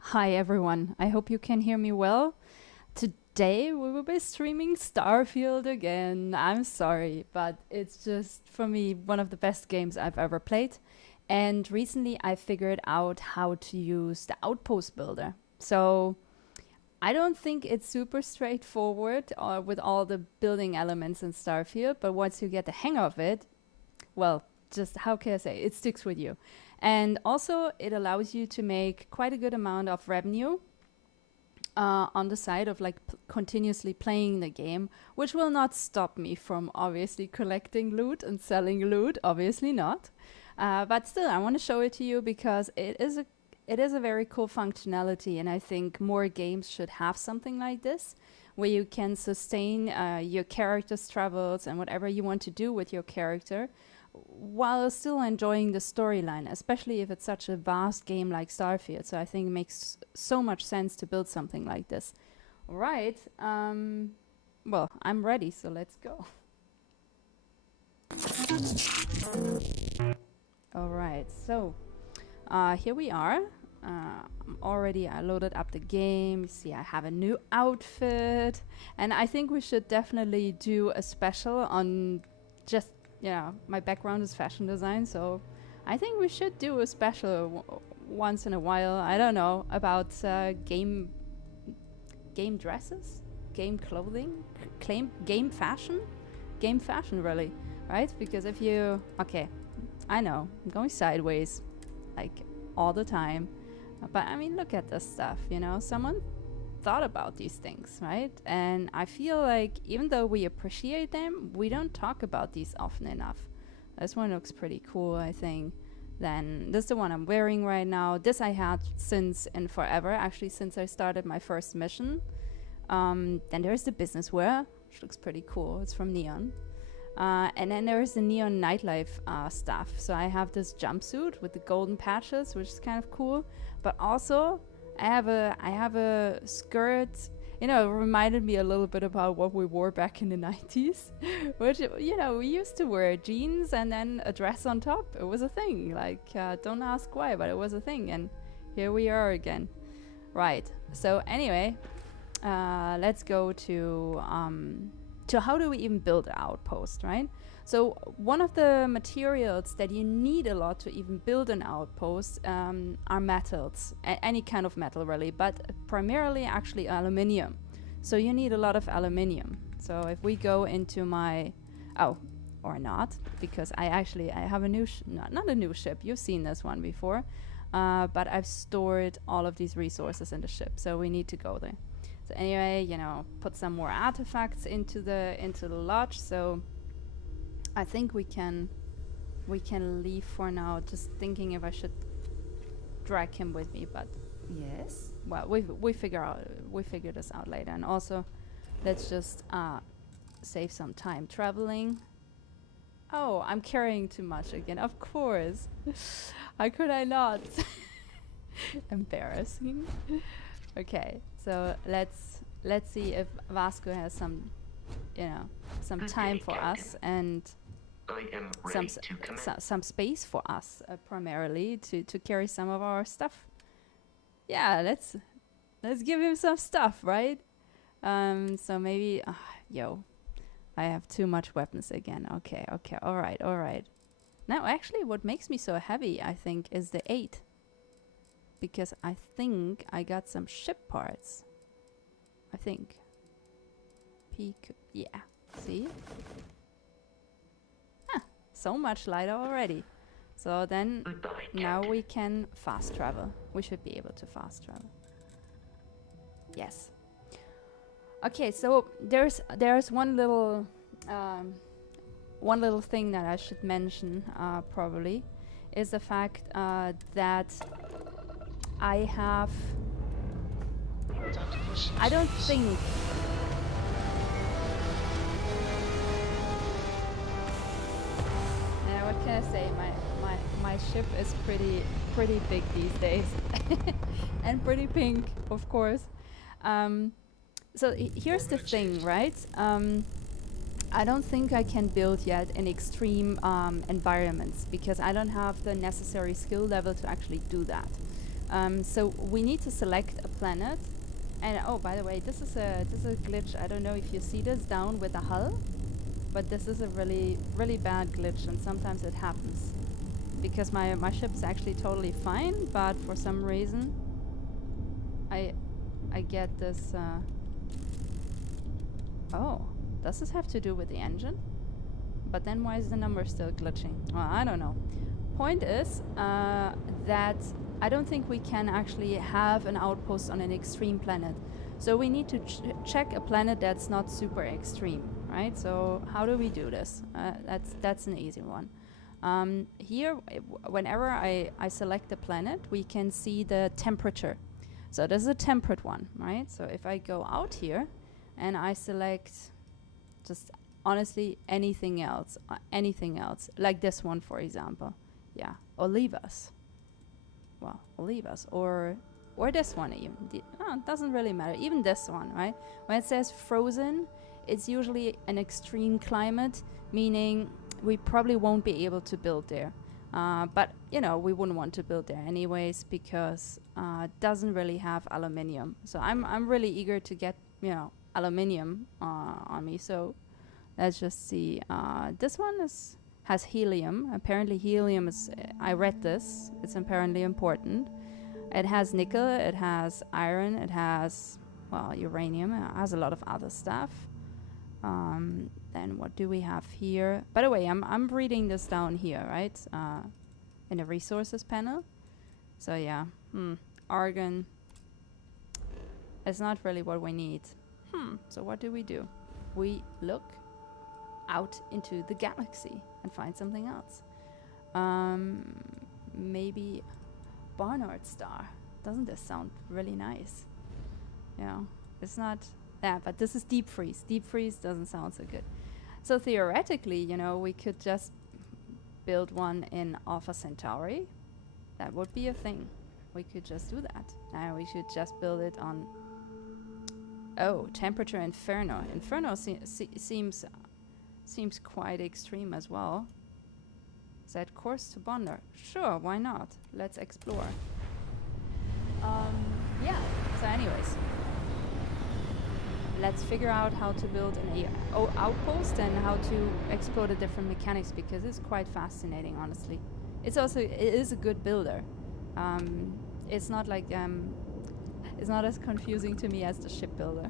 Hi everyone, I hope you can hear me well. Today we will be streaming Starfield again. I'm sorry, but it's just for me one of the best games I've ever played. And recently I figured out how to use the Outpost builder. So I don't think it's super straightforward with all the building elements in Starfield, but once you get the hang of it, well, just how can I say, it sticks with you. And also it allows you to make quite a good amount of revenue on the side of like continuously playing the game, which will not stop me from obviously collecting loot and selling loot, obviously not. But still, I want to show it to you because it is a very cool functionality, and I think more games should have something like this, where you can sustain your character's travels and whatever you want to do with your character, while still enjoying the storyline, especially if it's such a vast game like Starfield. So I think it makes so much sense to build something like this. All right. Well, I'm ready, so let's go. All right, so here we are. I loaded up the game. You see, I have a new outfit, and I think we should definitely do a special on just, my background is fashion design, so I think we should do a special once in a while. I don't know, about game dresses, game clothing, game fashion really, right? Because if you, okay, I know I'm going sideways like all the time, but I mean, look at this stuff, someone thought about these things, right? And I feel like even though we appreciate them, we don't talk about these often enough. This one looks pretty cool, I think. Then this is the one I'm wearing right now. This I had since and forever, actually, since I started my first mission. Then there's the business wear, which looks pretty cool. It's from Neon. And then there's the Neon nightlife stuff. So I have this jumpsuit with the golden patches, which is kind of cool. But also I have a skirt, it reminded me a little bit about what we wore back in the 90s, which, we used to wear jeans and then a dress on top. It was a thing, like, don't ask why, but it was a thing, and here we are again. Right, so anyway, let's go to how do we even build an outpost, right? So one of the materials that you need a lot to even build an outpost are metals, any kind of metal really, but primarily actually aluminium. So you need a lot of aluminium. So if we go into my, or not, because I have a new, not a new ship, you've seen this one before, but I've stored all of these resources in the ship, so we need to go there. So anyway, put some more artifacts into the lodge. So I think we can leave for now. Just thinking if I should drag him with me, but yes. Well, we figure this out later. And also, let's just save some time traveling. Oh, I'm carrying too much again. Of course. How could I not? Embarrassing. Okay, so let's see if Vasco has some time for us, and I am some ready to commit. some space for us primarily to carry some of our stuff. Yeah, let's give him some stuff, right? So maybe, yo, I have too much weapons again. Okay, all right. Now, actually, what makes me so heavy, I think, is the 8. Because I think I got some ship parts. I think. Peak, yeah, see? Huh, so much lighter already. So then, Goodbye, now Captain. we can fast travel. We should be able to fast travel. Yes. Okay, so there's one little thing that I should mention probably is the fact that I have. I don't think. Yeah, what can I say? My ship is pretty big these days, and pretty pink, of course. So here's the thing, right? I don't think I can build yet in extreme environments because I don't have the necessary skill level to actually do that. So we need to select a planet. And oh, by the way, this is a glitch. I don't know if you see this down with the hull, but this is a really bad glitch, and sometimes it happens because my ship's actually totally fine, but for some reason I get this. Oh, does this have to do with the engine? But then why is the number still glitching? Well, I don't know. Point is that I don't think we can actually have an outpost on an extreme planet. So we need to check a planet that's not super extreme, right? So how do we do this? That's an easy one. Here, whenever I select a planet, we can see the temperature. So this is a temperate one, right? So if I go out here and I select just honestly anything else, like this one, for example. Yeah, or leave us. Well, leave us, or this one even. It doesn't really matter. Even this one, right? When it says frozen, it's usually an extreme climate, meaning we probably won't be able to build there. But you know, we wouldn't want to build there anyways because it doesn't really have aluminium. So I'm really eager to get aluminium on me. So let's just see. This one has helium. Apparently helium is, I read this, it's apparently important. It has nickel, it has iron, it has, well, uranium, it has a lot of other stuff. Then what do we have here? By the way, I'm reading this down here, right? In the resources panel. So yeah, argon is not really what we need. So what do? We look out into the galaxy and find something else. Maybe Barnard Star. Doesn't this sound really nice? Yeah, it's not that, but this is deep freeze. Deep freeze doesn't sound so good. So theoretically, we could just build one in Alpha Centauri. That would be a thing. We could just do that. Now we should just build it on. Oh, temperature Inferno. Inferno seems quite extreme as well. Set course to Bonder. Sure, why not? Let's explore. Yeah. So, anyways, let's figure out how to build an outpost and how to explore the different mechanics because it's quite fascinating, honestly. It is a good builder. It's not like it's not as confusing to me as the ship builder.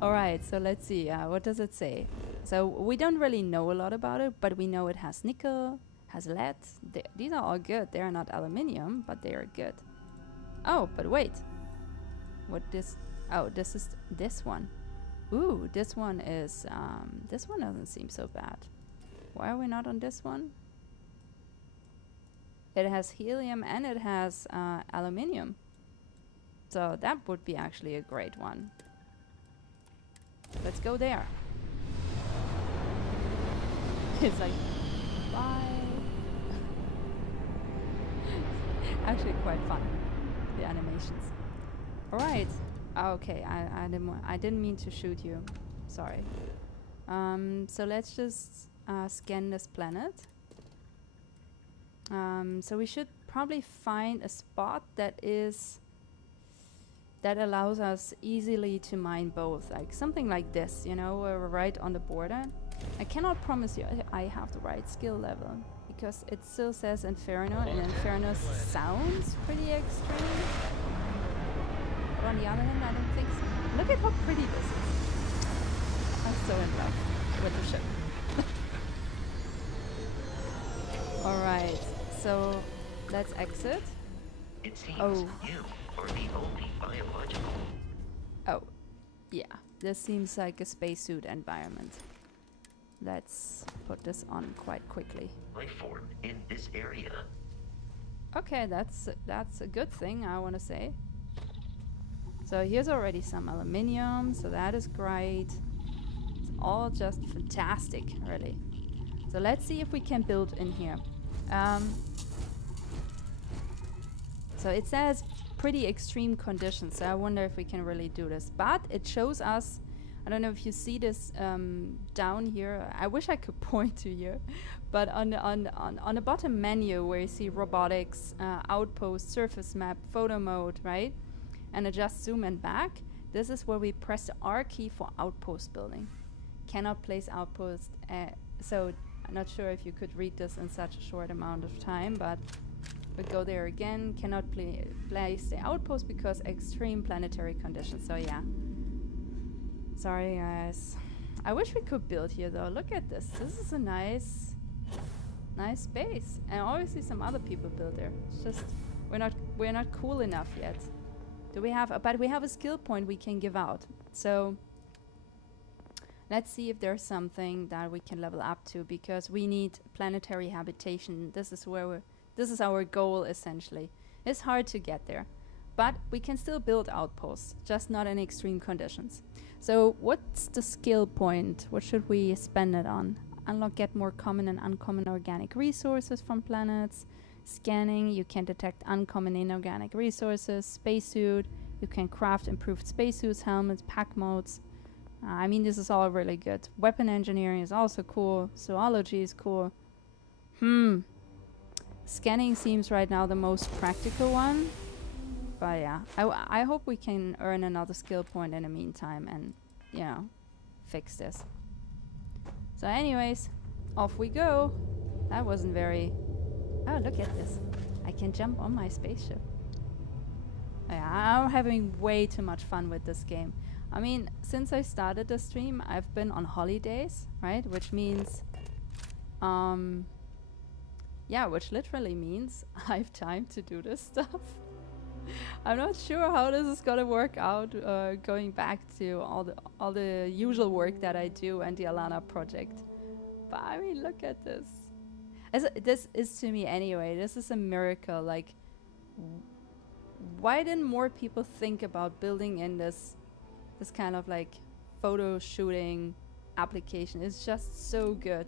All right, so let's see. What does it say? So we don't really know a lot about it, but we know it has nickel, has lead. These are all good. They are not aluminium, but they are good. Oh, but wait. What this? Oh, this is this one. Ooh, this one is. This one doesn't seem so bad. Why are we not on this one? It has helium and it has aluminium. So that would be actually a great one. Let's go there. It's like, bye. Actually quite fun, the animations. All right. Okay, I didn't mean to shoot you. Sorry. So let's just scan this planet. So we should probably find a spot that allows us easily to mine both, like something like this, you know, where we're right on the border. I cannot promise you I have the right skill level, because it still says Inferno, and Inferno sounds pretty extreme. But on the other hand, I don't think so. Look at how pretty this is. I'm so in love with the ship. Alright, so let's exit. It seems you are the only biological. Oh, yeah. This seems like a spacesuit environment. Let's put this on quite quickly. Life form in this area. Okay, that's a good thing, I want to say. So here's already some aluminium, so that is great. It's all just fantastic, really. So let's see if we can build in here. So it says pretty extreme conditions, so I wonder if we can really do this. But it shows us, I don't know if you see this down here. I wish I could point to you, but on the bottom menu where you see robotics, outpost, surface map, photo mode, right, and adjust zoom and back. This is where we press the R key for outpost building. Cannot place outpost. So I'm not sure if you could read this in such a short amount of time, but we go there again. Cannot place the outpost because extreme planetary conditions. So yeah. Sorry guys. I wish we could build here though. Look at this. This is a nice space. And obviously some other people build there. It's just we're not cool enough yet. Do we have but we have a skill point we can give out. So let's see if there's something that we can level up to, because we need planetary habitation. This is our goal essentially. It's hard to get there, but we can still build outposts, just not in extreme conditions. So what's the skill point? What should we spend it on? Unlock, get more common and uncommon organic resources from planets. Scanning, you can detect uncommon inorganic resources. Spacesuit, you can craft improved spacesuits, helmets, pack modes. I mean, this is all really good. Weapon engineering is also cool. Zoology is cool. Scanning seems right now the most practical one. But yeah, I hope we can earn another skill point in the meantime and, you know, fix this. So anyways, off we go. That wasn't very... Oh, look at this. I can jump on my spaceship. Yeah, I'm having way too much fun with this game. I mean, since I started the stream, I've been on holidays, right? Which means... yeah, which literally means I have time to do this stuff. I'm not sure how this is gonna work out, going back to all the usual work that I do and the Alana project. But I mean, look at this. This is, to me anyway, this is a miracle. Like, why didn't more people think about building in this kind of like photo shooting application? It's just so good.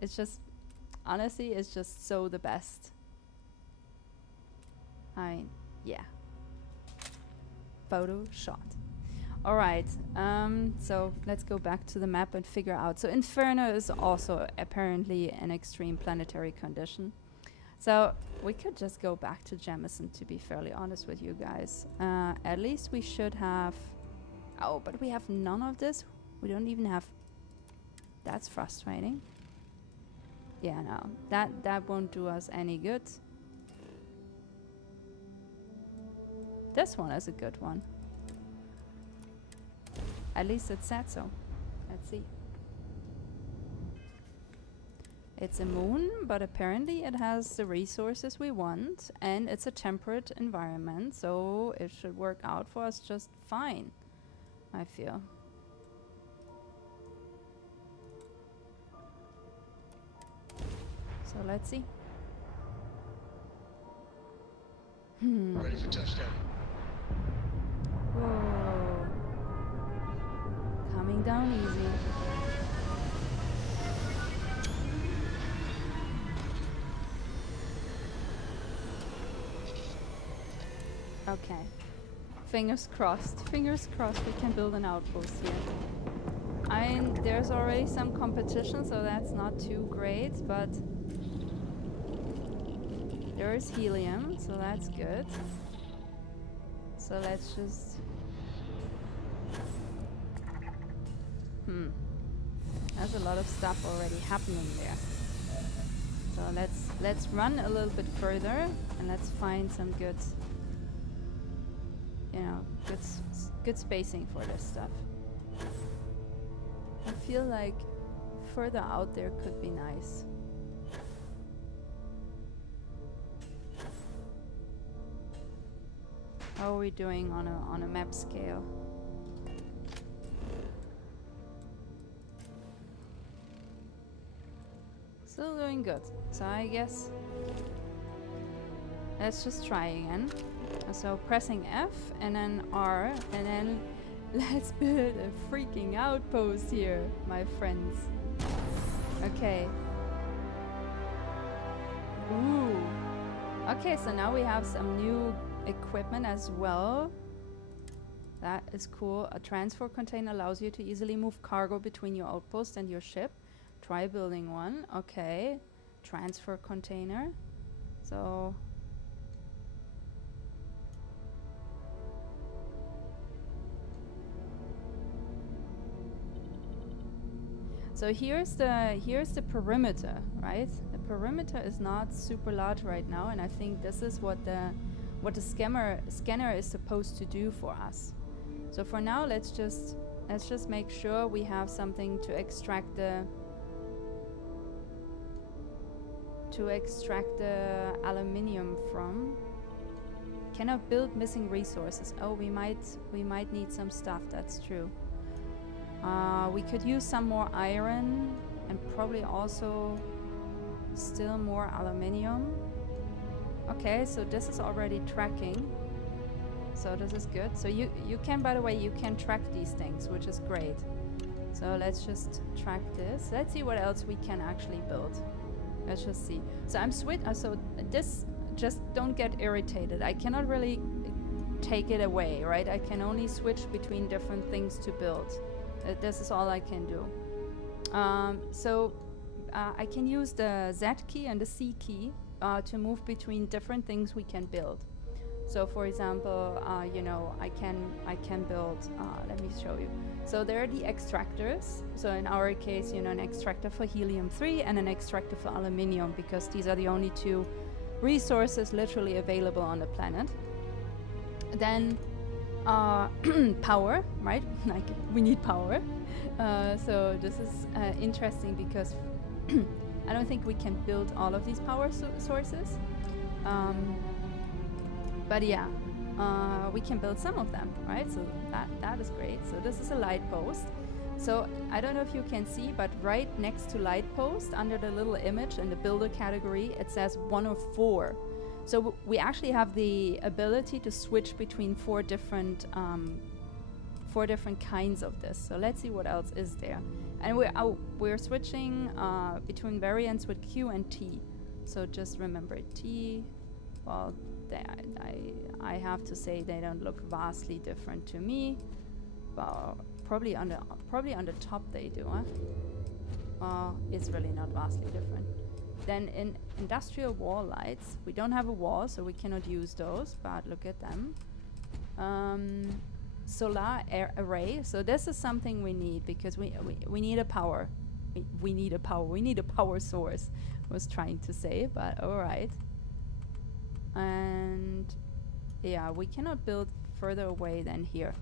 It's just, honestly, it's just so the best. Yeah. Photo shot. Alright, so let's go back to the map and figure out. So Inferno is also apparently an extreme planetary condition. So we could just go back to Jamison, to be fairly honest with you guys. At least we should have... Oh, but we have none of this. We don't even have... That's frustrating. Yeah, no. That won't do us any good. This one is a good one. At least it said so. Let's see. It's a moon, but apparently it has the resources we want, and it's a temperate environment, so it should work out for us just fine, I feel. So let's see. Ready for touchdown. Whoa. Coming down easy. Okay. Fingers crossed. Fingers crossed we can build an outpost here. there's already some competition, so that's not too great, but there is helium, so that's good. So let's just... There's a lot of stuff already happening there. So let's run a little bit further and let's find some good, you know, good spacing for this stuff. I feel like further out there could be nice. How are we doing on a map scale? Still doing good. So I guess let's just try again. So pressing F and then R and then let's build a freaking outpost here, my friends. Okay. Ooh. Okay, so now we have some new equipment as well. That is cool. A transfer container allows you to easily move cargo between your outpost and your ship. Try building one. Okay. Transfer container. So here's the perimeter, right? The perimeter is not super large right now, and I think this is what the scanner is supposed to do for us. So for now, let's just make sure we have something to extract the aluminium from. Cannot build missing resources. Oh, we might need some stuff. That's true. We could use some more iron and probably also still more aluminium. Okay, so this is already tracking. So this is good. So you can, by the way, you can track these things, which is great. So let's just track this. Let's see what else we can actually build. Let's just see. So I'm so this, just don't get irritated. I cannot really take it away, right? I can only switch between different things to build. This is all I can do. I can use the Z key and the C key to move between different things we can build. So for example, you know, I can build, let me show you. So there are the extractors. So in our case, you know, an extractor for helium-3 and an extractor for aluminium, because these are the only two resources literally available on the planet. Then power, right? Like we need power. So this is interesting because I don't think we can build all of these power sources. But yeah, we can build some of them, right? So that is great. So this is a light post. So I don't know if you can see, but right next to light post, under the little image in the builder category, it says 1 of 4. So we actually have the ability to switch between four different kinds of this. So let's see what else is there. And we're switching between variants with Q and T. So just remember T. Well, I have to say they don't look vastly different to me. Well, probably on the top they do, huh? It's really not vastly different. Then in industrial wall lights, we don't have a wall, so we cannot use those, but look at them. Solar array, so this is something we need because we need a power. We need a power source, I was trying to say, but alright. And yeah, we cannot build further away than here.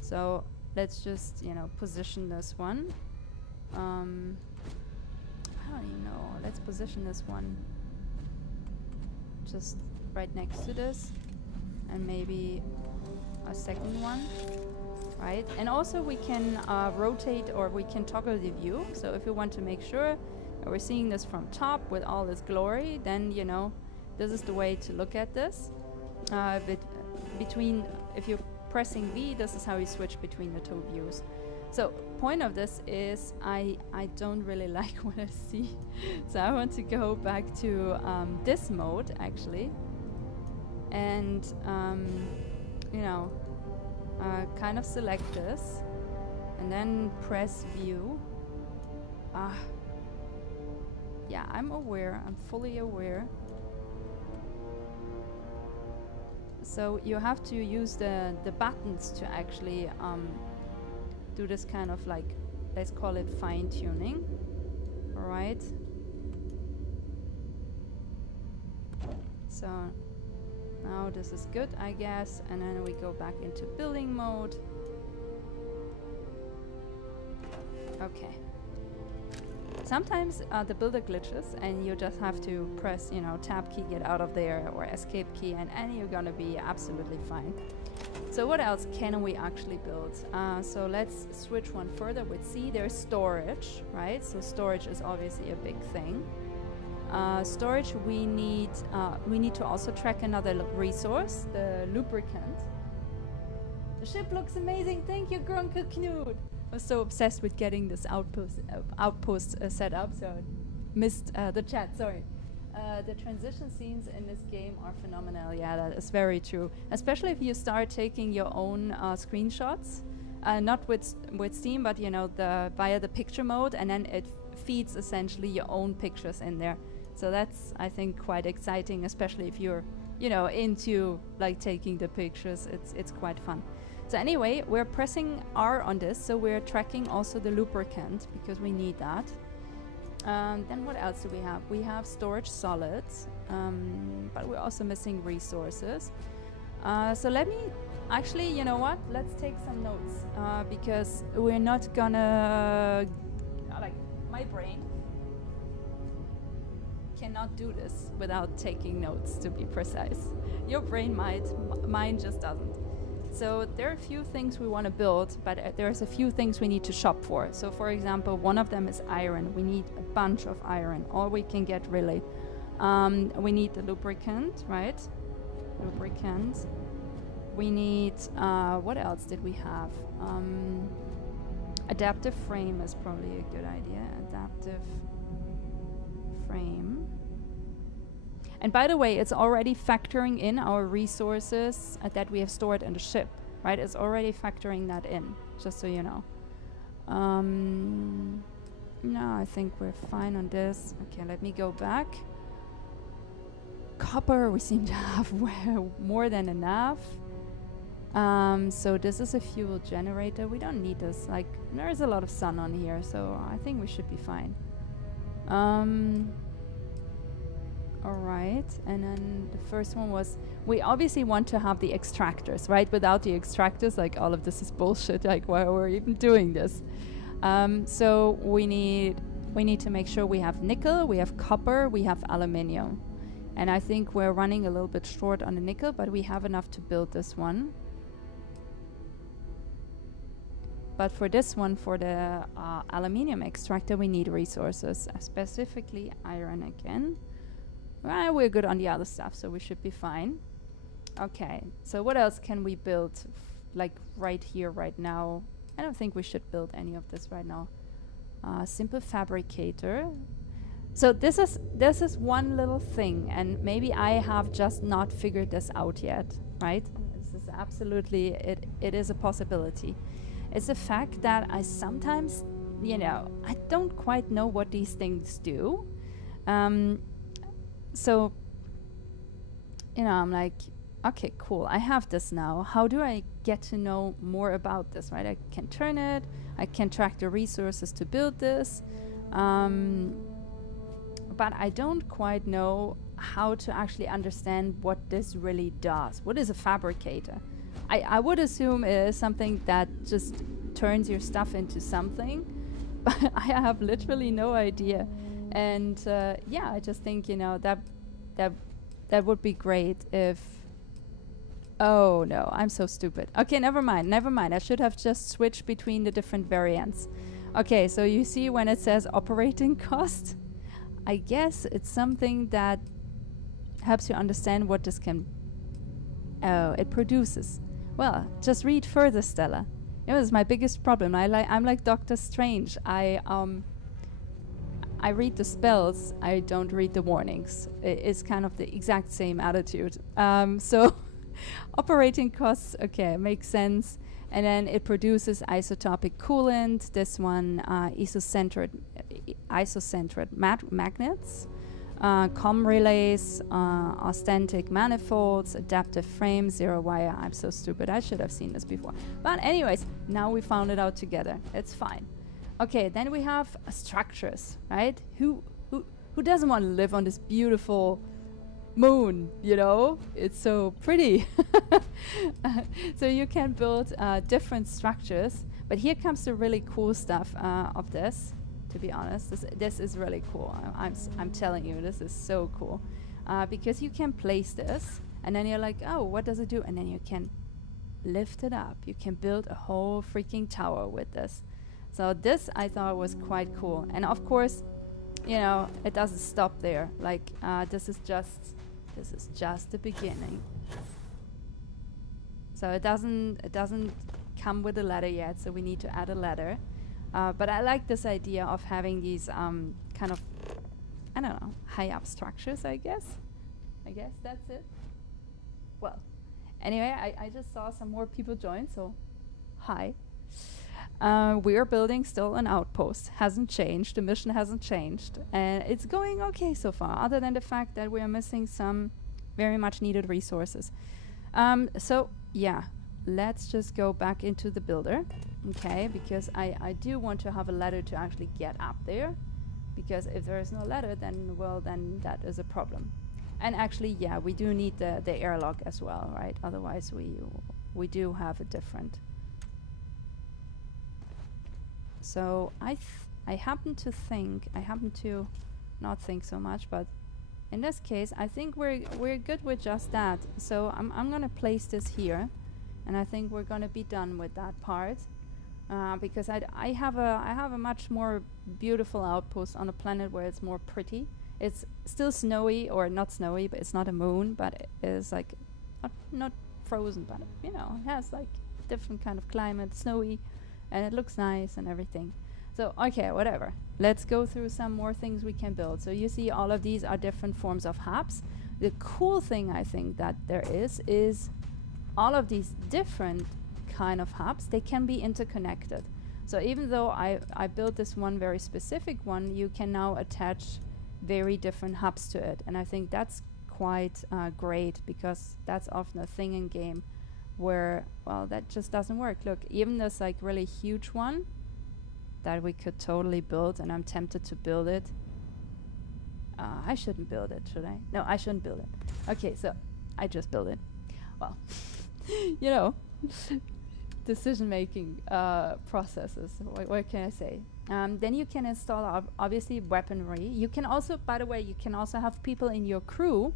So let's just, you know, position this one. I don't even know. Let's position this one just right next to this, and maybe a second one, right? And also we can rotate, or we can toggle the view. So if we want to make sure that we're seeing this from top with all this glory, then, you know, this is the way to look at this. If you're pressing V, this is how you switch between the two views. So point of this is I don't really like what I see. So I want to go back to this mode actually, and you know, kind of select this and then press view. Yeah, I'm aware. I'm fully aware. So you have to use the buttons to actually do this kind of like, let's call it fine-tuning. All right. So now this is good, I guess, and then we go back into building mode. Okay. Sometimes the builder glitches and you just have to press, you know, tab key, get out of there, or escape key, and you're gonna be absolutely fine. So what else can we actually build? So let's switch one further with C. There's storage, right? So storage is obviously a big thing. Storage, we need to also track another resource, the lubricant. The ship looks amazing. Thank you, Grunke Knut. I was so obsessed with getting this outpost set up, so I missed the chat. Sorry. The transition scenes in this game are phenomenal. Yeah, that is very true. Especially if you start taking your own screenshots, not with Steam, but you know, via the picture mode, and then it feeds essentially your own pictures in there. So that's, I think, quite exciting, especially if you're, you know, into like taking the pictures. It's quite fun. So anyway, we're pressing R on this, so we're tracking also the lubricant because we need that. Then what else do we have? We have storage solids, but we're also missing resources. So let me, actually, you know what? Let's take some notes because we're not gonna, like, my brain cannot do this without taking notes, to be precise. Your brain might, mine just doesn't. So there are a few things we want to build, but there's a few things we need to shop for. So for example, one of them is iron. We need a bunch of iron, all we can get really. We need the lubricant, right? Lubricant. We need, what else did we have? Adaptive frame is probably a good idea. Adaptive frame. And by the way, it's already factoring in our resources that we have stored in the ship, right? It's already factoring that in, just so you know. No, I think we're fine on this. Okay, let me go back. Copper, we seem to have more than enough. So this is a fuel generator. We don't need this. Like, there's a lot of sun on here, so I think we should be fine. Alright, and then the first one was, we obviously want to have the extractors, right? Without the extractors, like, all of this is bullshit, like, why are we even doing this? So we need to make sure we have nickel, we have copper, we have aluminium. And I think we're running a little bit short on the nickel, but we have enough to build this one. But for this one, for the aluminium extractor, we need resources, specifically iron again. Well, we're good on the other stuff, so we should be fine. Okay, so what else can we build, like right here, right now? I don't think we should build any of this right now. Simple fabricator. So this is one little thing, and maybe I have just not figured this out yet, right? This is absolutely, it is a possibility. It's the fact that I sometimes, you know, I don't quite know what these things do. So, you know, I'm like, okay, cool, I have this now. How do I get to know more about this, right? I can turn it, I can track the resources to build this, but I don't quite know how to actually understand what this really does. What is a fabricator? I would assume it is something that just turns your stuff into something, but I have literally no idea. And yeah, I just think, you know, that would be great if... Oh no, I'm so stupid. Okay, never mind. I should have just switched between the different variants. Okay, so you see when it says operating cost, I guess it's something that helps you understand what this can... Oh, it produces. Well, just read further, Stella. It was my biggest problem. I'm like Doctor Strange. I read the spells, I don't read the warnings. It's kind of the exact same attitude. So operating costs, okay, makes sense. And then it produces isotopic coolant. This one, isocentric magnets, COM relays, austenitic manifolds, adaptive frames, zero wire. I'm so stupid. I should have seen this before. But anyways, now we found it out together. It's fine. Okay, then we have structures, right? Who doesn't want to live on this beautiful moon, you know? It's so pretty. So you can build different structures. But here comes the really cool stuff of this. To be honest, this is really cool. I'm telling you, this is so cool. Because you can place this, and then you're like, oh, what does it do? And then you can lift it up. You can build a whole freaking tower with this. So this I thought was quite cool. And of course, you know, it doesn't stop there. Like, this is just the beginning. So it doesn't come with a ladder yet, so we need to add a ladder. But I like this idea of having these kind of, I don't know, high up structures, I guess. I guess that's it. Well, anyway, I just saw some more people join, so hi. We are building still an outpost. Hasn't changed. The mission hasn't changed. And it's going okay so far, other than the fact that we are missing some very much needed resources. So, yeah, let's just go back into the builder. Okay, because I do want to have a ladder to actually get up there. Because if there is no ladder, then, well, then that is a problem. And actually, yeah, we do need the airlock as well, right? Otherwise, we do have a different. So I happen to not think so much, but in this case, I think we're good with just that. So I'm gonna place this here, and I think we're gonna be done with that part, because I have a much more beautiful outpost on a planet where it's more pretty. It's still snowy, or not snowy, but it's not a moon, but it is like not frozen, but you know, it has like different kind of climate, snowy. And it looks nice and everything. So, okay, whatever. Let's go through some more things we can build. So you see all of these are different forms of hubs. The cool thing I think that there is all of these different kind of hubs, they can be interconnected. So even though I built this one very specific one, you can now attach very different hubs to it. And I think that's quite great, because that's often a thing in game where, well, that just doesn't work. Look, even this like really huge one that we could totally build, and I'm tempted to build it. I shouldn't build it, should I? No, I shouldn't build it. Okay, so I just built it. Well, you know, decision-making processes. What can I say? Then you can install obviously weaponry. You can also, by the way, you can also have people in your crew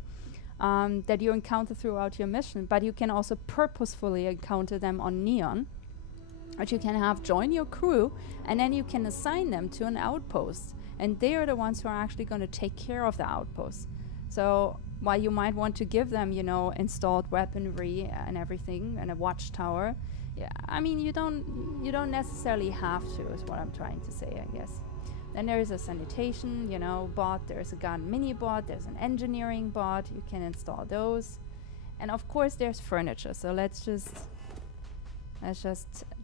that you encounter throughout your mission, but you can also purposefully encounter them on Neon, which you can have join your crew, and then you can assign them to an outpost, and they are the ones who are actually going to take care of the outpost. So while you might want to give them, you know, installed weaponry and everything, and a watchtower, yeah, I mean, you don't necessarily have to, is what I'm trying to say, I guess. Then there is a sanitation, you know, bot. There's a gun mini bot. There's an engineering bot. You can install those, and of course there's furniture. So let's just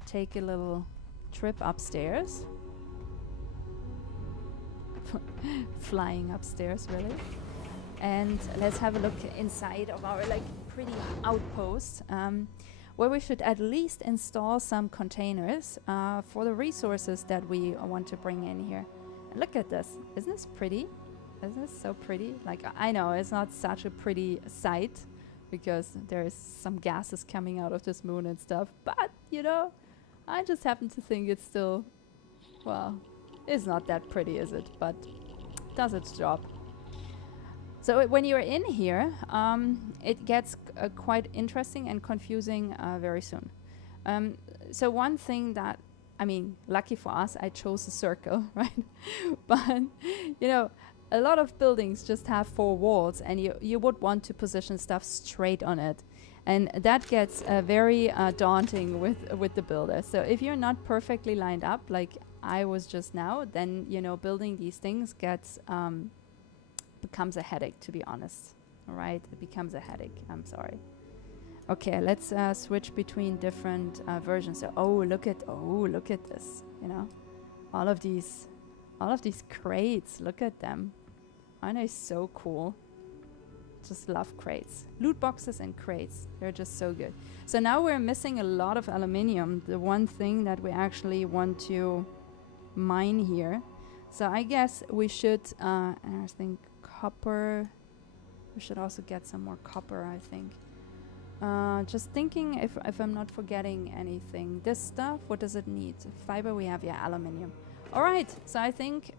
take a little trip upstairs. Flying upstairs, really. And let's have a look inside of our like pretty outpost, where we should at least install some containers for the resources that we want to bring in here. And look at this. Isn't this pretty? Isn't this so pretty? Like, I know it's not such a pretty sight because there's some gases coming out of this moon and stuff, but you know, I just happen to think it's still, well, it's not that pretty, is it? But it does its job. So when you're in here, it gets quite interesting and confusing very soon. So one thing that, I mean, lucky for us, I chose a circle, right? But, you know, a lot of buildings just have 4 walls, and you would want to position stuff straight on it. And that gets very daunting with the builder. So if you're not perfectly lined up, like I was just now, then, you know, building these things becomes a headache, to be honest. All right? It becomes a headache. I'm sorry. Okay, let's switch between different versions. So, oh, look at this. You know, all of these crates. Look at them. Aren't they so cool? Just love crates. Loot boxes and crates. They're just so good. So now we're missing a lot of aluminium. The one thing that we actually want to mine here. So I guess we should, and I think copper. We should also get some more copper, I think. Just thinking if I'm not forgetting anything. This stuff, what does it need? Fiber, we have, yeah, aluminium. All right, so I think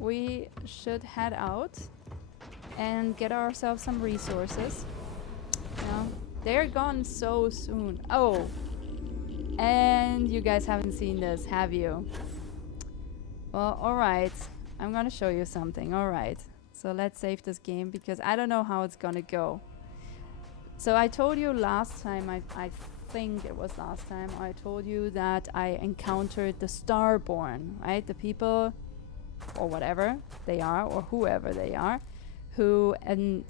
we should head out and get ourselves some resources. Yeah, they're gone so soon. Oh, and you guys haven't seen this, have you? Well, all right, I'm gonna show you something. All right, so let's save this game because I don't know how it's gonna go. So I told you last time, I think it was last time, I told you that I encountered the Starborn, right? The people, or whatever they are, or whoever they are, who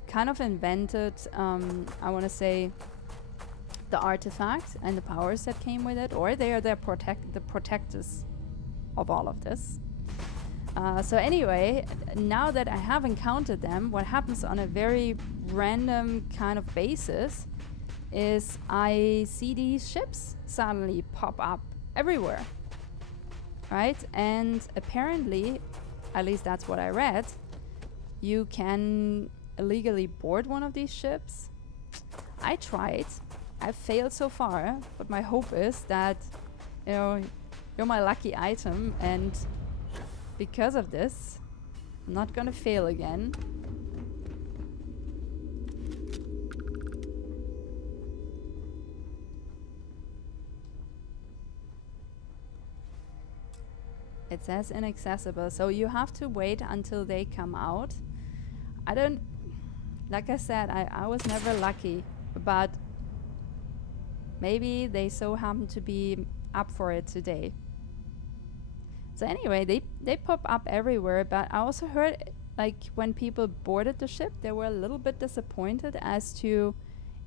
kind of invented, I want to say, the artifact and the powers that came with it, or they are the protectors of all of this. So anyway, now that I have encountered them, what happens on a very random kind of basis is I see these ships suddenly pop up everywhere, right? And apparently, at least that's what I read, you can illegally board one of these ships. I tried. I've failed so far, but my hope is that, you know, you're my lucky item, and because of this, I'm not gonna fail again. It says inaccessible, so you have to wait until they come out. I don't, like I said, I was never lucky, but maybe they so happen to be up for it today. So anyway, they pop up everywhere, but I also heard, like, when people boarded the ship, they were a little bit disappointed as to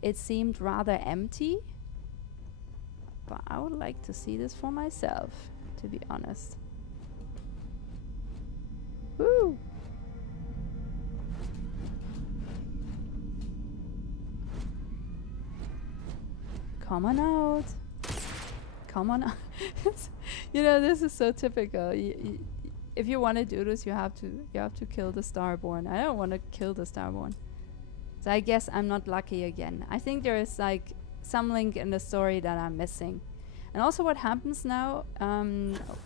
it seemed rather empty. But I would like to see this for myself, to be honest. Woo! Come on out. Come on out. You know, this is so typical. If you want to do this, you have to kill the Starborn. I don't want to kill the Starborn. So I guess I'm not lucky again. I think there is like some link in the story that I'm missing. And also what happens now,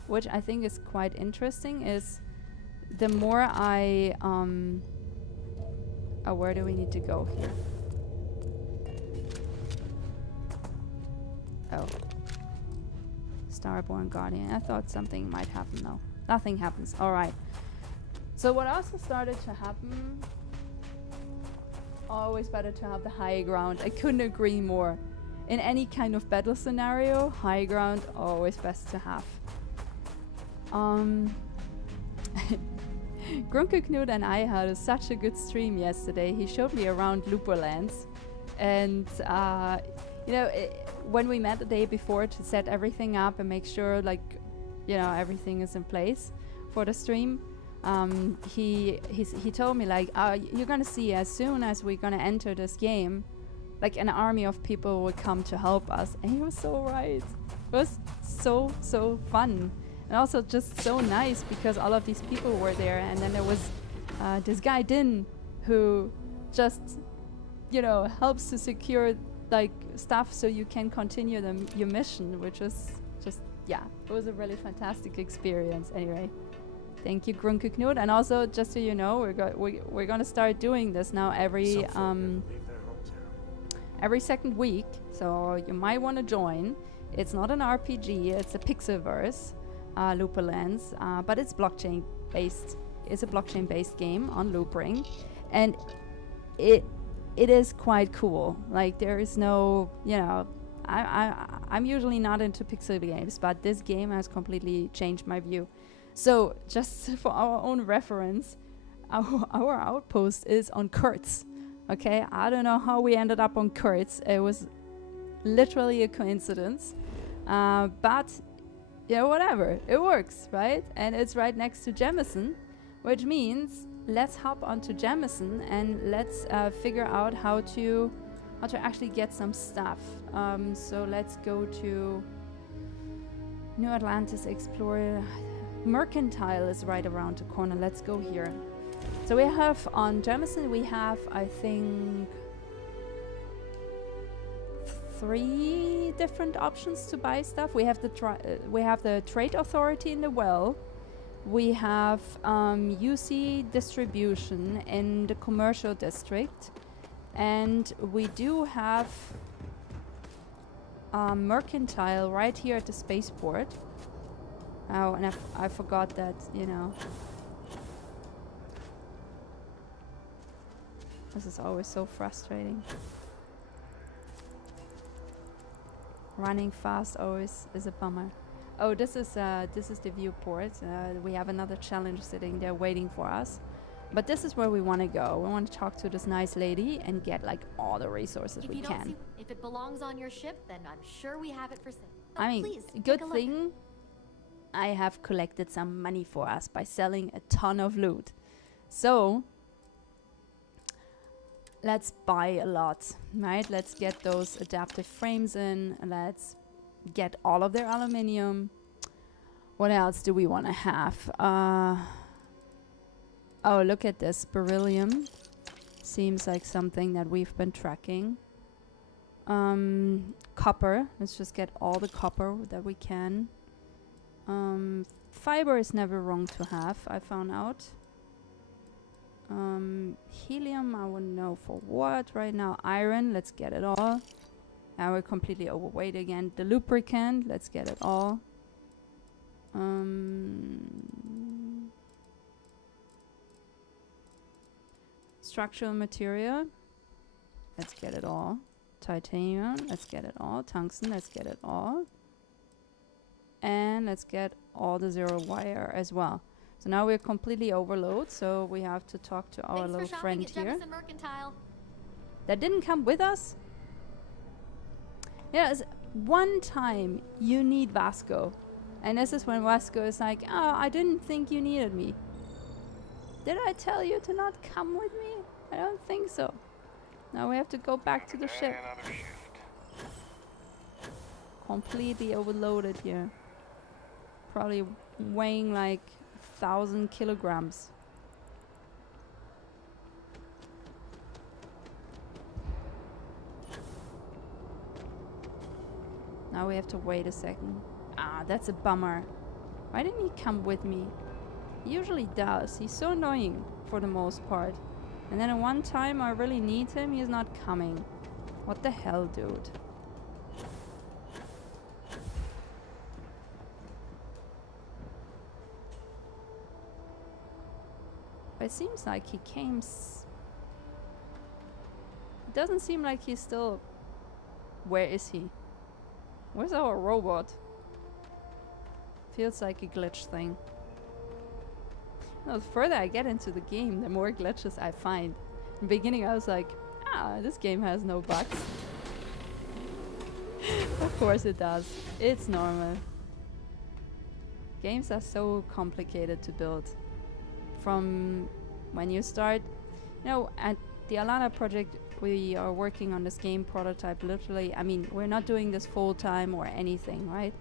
which I think is quite interesting, is the more I where do we need to go here? Oh. Starborn Guardian. I thought something might happen. No. Nothing happens. Alright. So what also started to happen, always better to have the high ground. I couldn't agree more. In any kind of battle scenario, high ground always best to have. Grunke Knut and I had such a good stream yesterday. He showed me around Luperlands, and you know, when we met the day before to set everything up and make sure, like, you know, everything is in place for the stream, he told me, like, you're gonna see as soon as we're gonna enter this game, like, an army of people will come to help us. And he was so right. It was so fun, and also just so nice because all of these people were there. And then there was this guy Din, who just, you know, helps to secure like stuff so you can continue your mission, which is just, yeah, it was a really fantastic experience. Anyway, thank you, Grunke Knut. And also, just so you know, we're gonna start doing this now every second week, so you might want to join. It's not an RPG, it's a Pixelverse, Luperlands, but it's blockchain based. It's a blockchain based game on Loopring, and it is quite cool. Like, there is no, you know, I'm usually not into pixel games, but this game has completely changed my view. So just for our own reference, our outpost is on Kurtz. Okay, I don't know how we ended up on Kurtz. It was literally a coincidence. But, yeah, whatever. It works, right? And it's right next to Jemison, which means let's hop onto Jemison and let's figure out how to actually get some stuff. So let's go to New Atlantis, explore. Mercantile is right around the corner. Let's go here. So we have on Jemison, we have, I think, 3 different options to buy stuff. We have the trade authority in the well. We have UC distribution in the commercial district, and we do have mercantile right here at the spaceport. Oh, and I forgot that, you know. This is always so frustrating. Running fast always is a bummer. Oh, this is the viewport. We have another challenge sitting there waiting for us. But this is where we want to go. We want to talk to this nice lady and get like all the resources we can. If it belongs on your ship, then I'm sure we have it for sale. Oh, I mean, please, good thing I have collected some money for us by selling a ton of loot. So let's buy a lot, right? Let's get those adaptive frames in. Let's get all of their aluminium. What else do we want to have? Oh, look at this. Beryllium. Seems like something that we've been tracking. Copper. Let's just get all the copper that we can. Fiber is never wrong to have, I found out. Helium, I wouldn't know for what right now. Iron, let's get it all. Now we're completely overweight again. The lubricant, let's get it all. Structural material, let's get it all. Titanium, let's get it all. Tungsten, let's get it all. And let's get all the zero wire as well. So now we're completely overloaded, so we have to talk to our little friend here. That didn't come with us? Yes, one time you need Vasco. And this is when Vasco is like, oh, I didn't think you needed me. Did I tell you to not come with me? I don't think so. Now we have to go back to the ship. Completely overloaded here. Probably weighing like 1,000 kilograms. Now we have to wait a second. Ah, that's a bummer. Why didn't he come with me? He usually does. He's so annoying for the most part. And then at one time I really need him, he's not coming. What the hell, dude? It seems like he came. It doesn't seem like he's still. Where is he? Where's our robot? Feels like a glitch thing. No, the further I get into the game, the more glitches I find. In the beginning, I was like, this game has no bugs. Of course it does. It's normal. Games are so complicated to build. From when you start, you know, at the Alana project, we are working on this game prototype literally. I mean, we're not doing this full time or anything, right?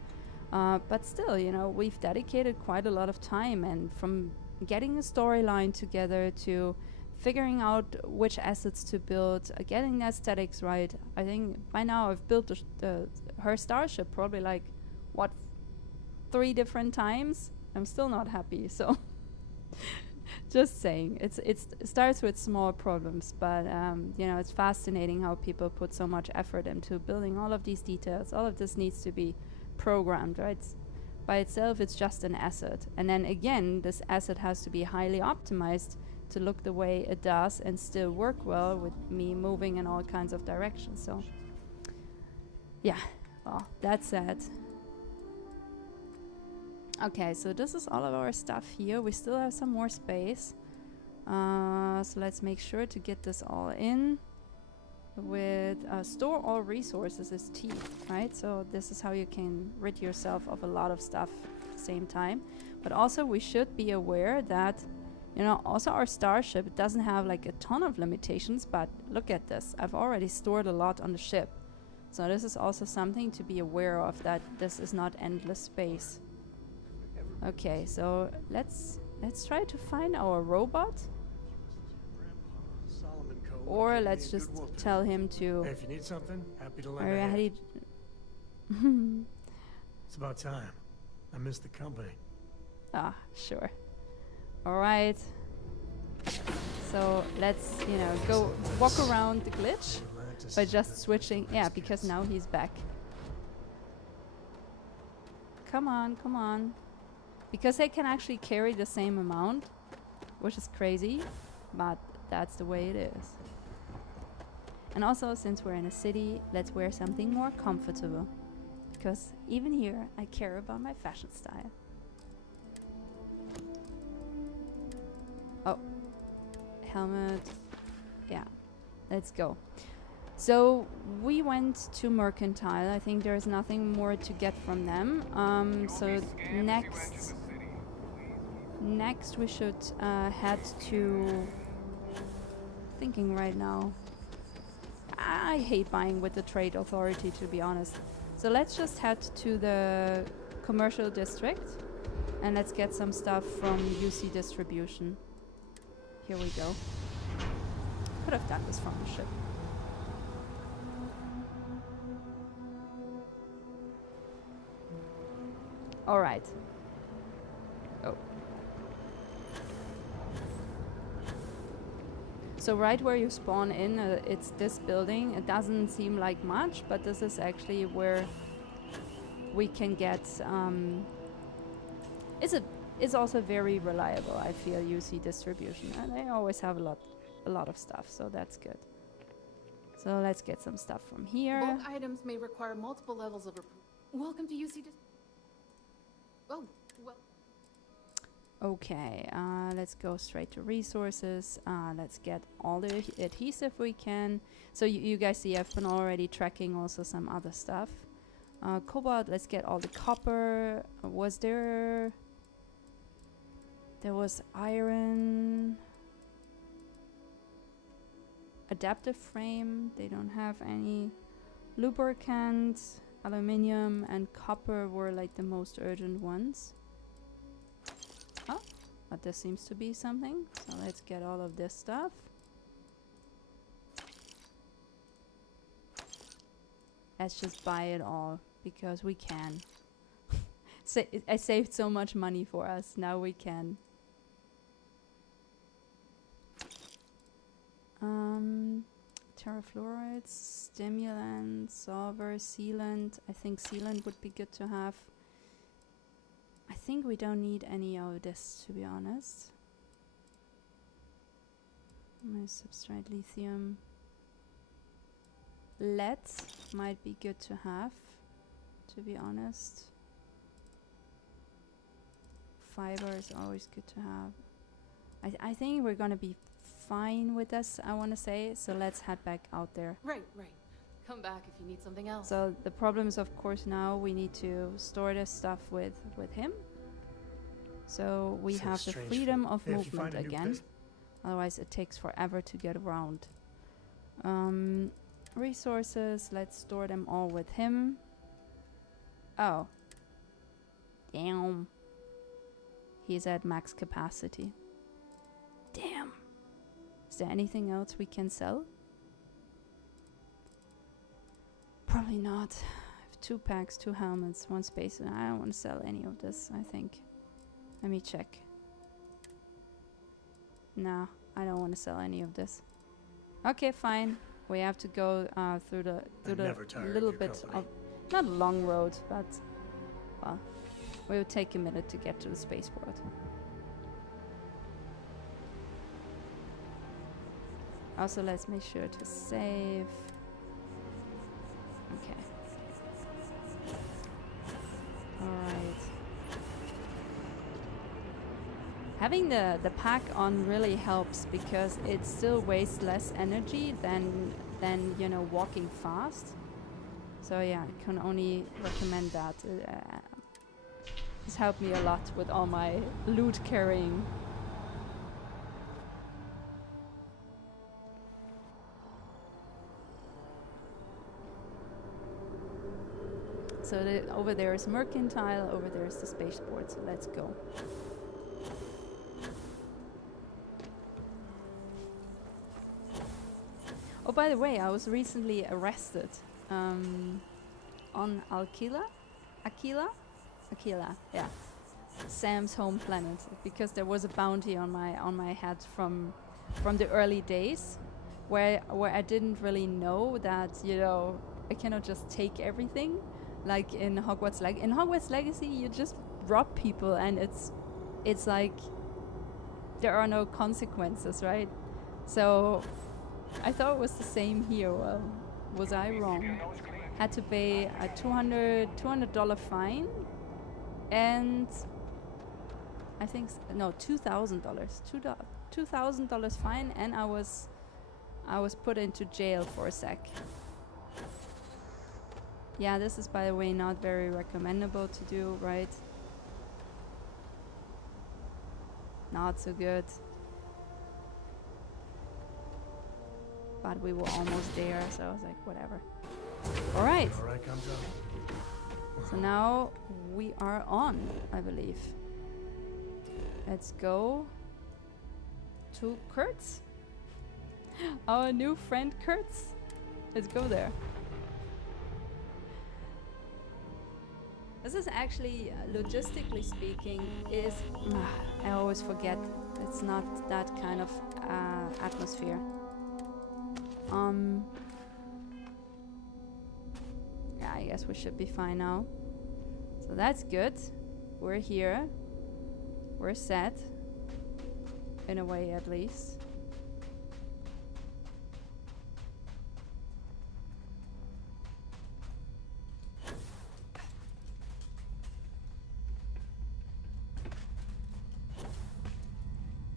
But still, you know, we've dedicated quite a lot of time, and from getting a storyline together to figuring out which assets to build, getting the aesthetics right. I think by now I've built her starship probably like, what, 3 different times? I'm still not happy, so just saying. It starts with small problems, but you know, it's fascinating how people put so much effort into building all of these details. All of this needs to be programmed, right? By itself, it's just an asset. And then again, this asset has to be highly optimized to look the way it does and still work well with me moving in all kinds of directions. So yeah, well, that's it. Okay, so this is all of our stuff here. We still have some more space. So let's make sure to get this all in. With store all resources is T, right? So this is how you can rid yourself of a lot of stuff at the same time. But also we should be aware that, you know, also our starship doesn't have like a ton of limitations, but look at this. I've already stored a lot on the ship. So this is also something to be aware of, that this is not endless space. Okay, so let's try to find our robot. Or let's just tell him to... Hey, if you need something, happy to Or lend a how hand. do you... It's about time. I miss the company. Ah, sure. Alright. So let's, you know, go walk around the glitch by just switching. Yeah, because now he's back. Come on, come on. Because they can actually carry the same amount, which is crazy, but that's the way it is. And also, since we're in a city, let's wear something more comfortable. Because even here, I care about my fashion style. Oh. Helmet. Yeah. Let's go. So, we went to Mercantile. I think there's nothing more to get from them. So next we should head to... Thinking right now. I hate buying with the trade authority, to be honest. So let's just head to the commercial district and let's get some stuff from UC distribution. Here we go. Could have done this from the ship. All right. Oh. So right where you spawn in, it's this building. It doesn't seem like much, but this is actually where we can get... It's also very reliable, I feel, UC distribution. And they always have a lot of stuff, so that's good. So let's get some stuff from here. Bulk items may require multiple levels of Welcome to UC Oh, well... Okay, let's go straight to resources. Let's get all the adhesive we can. So you guys see I've been already tracking also some other stuff. Cobalt, let's get all the copper. Was there... There was iron... Adaptive frame, they don't have any. Lubricant, aluminium and copper were like the most urgent ones. Oh, but this seems to be something. So let's get all of this stuff. Let's just buy it all because we can. I saved so much money for us. Now we can. Terrafluorides, stimulant, solver, sealant. I think sealant would be good to have. I think we don't need any of this, to be honest. My substrate lithium. Lead might be good to have, to be honest. Fiber is always good to have. I think we're gonna be fine with this, I want to say. So let's head back out there. Right. Come back if you need something else. So the problem is, of course, now we need to store this stuff with him. So we have the freedom of movement again. Otherwise it takes forever to get around. Resources, let's store them all with him. Oh. Damn. He's at max capacity. Damn. Is there anything else we can sell? Probably not. I have 2 packs, 2 helmets, 1 space, and I don't want to sell any of this, I think. Let me check. No, I don't want to sell any of this. Okay, fine. We have to go through the little bit of, not a long road, but well, we will take a minute to get to the spaceport. Also, let's make sure to save. Okay. Alright. Having the pack on really helps because it still wastes less energy than you know, walking fast. So yeah, I can only recommend that. It's helped me a lot with all my loot carrying. So over there is Mercantile, over there is the Spaceport, so let's go. Oh, by the way, I was recently arrested on Aquila, yeah, Sam's home planet, because there was a bounty on my head from the early days, where I didn't really know that, you know, I cannot just take everything, like in Hogwarts Legacy, you just rob people, and it's like there are no consequences, right? So I thought it was the same here. Well, was I wrong? Had to pay a $200 fine, and I think no, $2,000, $2,000 fine, and I was put into jail for a sec. Yeah, this is, by the way, not very recommendable to do, right? Not so good. But we were almost there, so I was like, whatever. Alright. Alright, comes up. So now we are on, I believe. Let's go to Kurtz. Our new friend Kurtz. Let's go there. This is actually, logistically speaking, is... I always forget. It's not that kind of atmosphere. Yeah, I guess we should be fine now. So that's good. We're here. We're set. In a way, at least.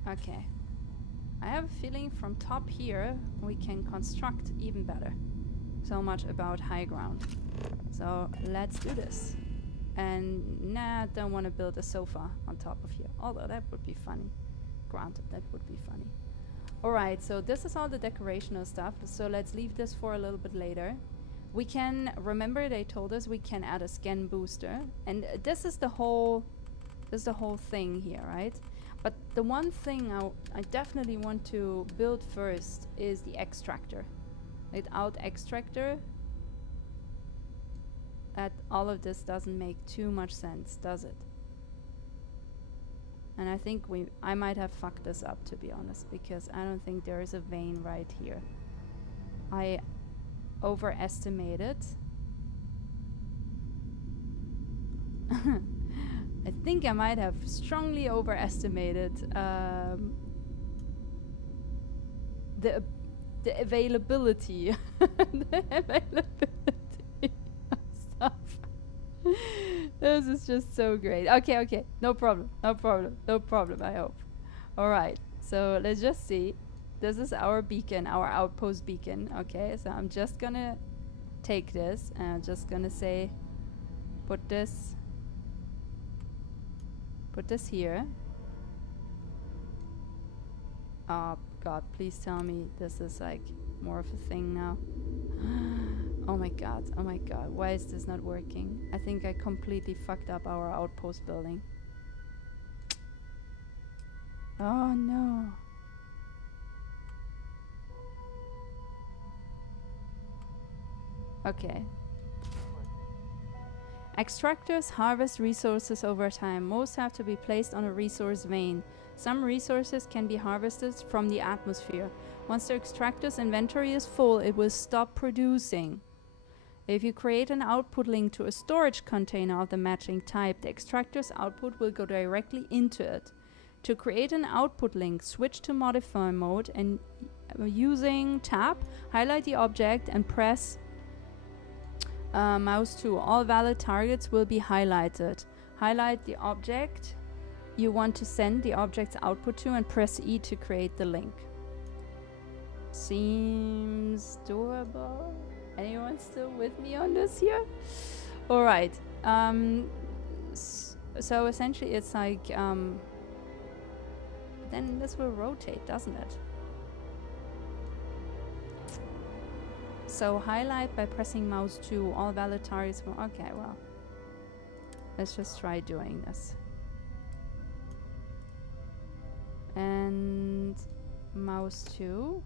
Okay. I have a feeling from top here we can construct even better. So much about high ground. So let's do this. And nah, don't want to build a sofa on top of here. Although that would be funny. Granted, that would be funny. Alright, so this is all the decorational stuff. So let's leave this for a little bit later. We can, remember they told us we can add a scan booster. And this is the whole thing here, right? But the one thing I definitely want to build first is the extractor. Without extractor, that all of this doesn't make too much sense, does it? And I think I might have fucked this up, to be honest, because I don't think there is a vein right here. I overestimated. I think I might have strongly overestimated the availability, the availability of stuff. This is just so great. Okay, no problem. I hope. All right, so let's just see. This is our beacon, our outpost beacon. Okay, so I'm just gonna take this and I'm just gonna say, put this here. Oh god, please tell me this is like more of a thing now. Oh my god, why is this not working? I think I completely fucked up our outpost building. Oh no. Okay. Extractors harvest resources over time. Most have to be placed on a resource vein. Some resources can be harvested from the atmosphere. Once the extractor's inventory is full, it will stop producing. If you create an output link to a storage container of the matching type, the extractor's output will go directly into it. To create an output link, switch to modify mode and using tab, highlight the object and press mouse 2. All valid targets will be highlighted. Highlight the object you want to send the object's output to and press E to create the link. Seems doable. Anyone still with me on this here? All right. So essentially it's like, then this will rotate, doesn't it? So highlight by pressing mouse to all valid targets. Okay, well, let's just try doing this. And mouse to.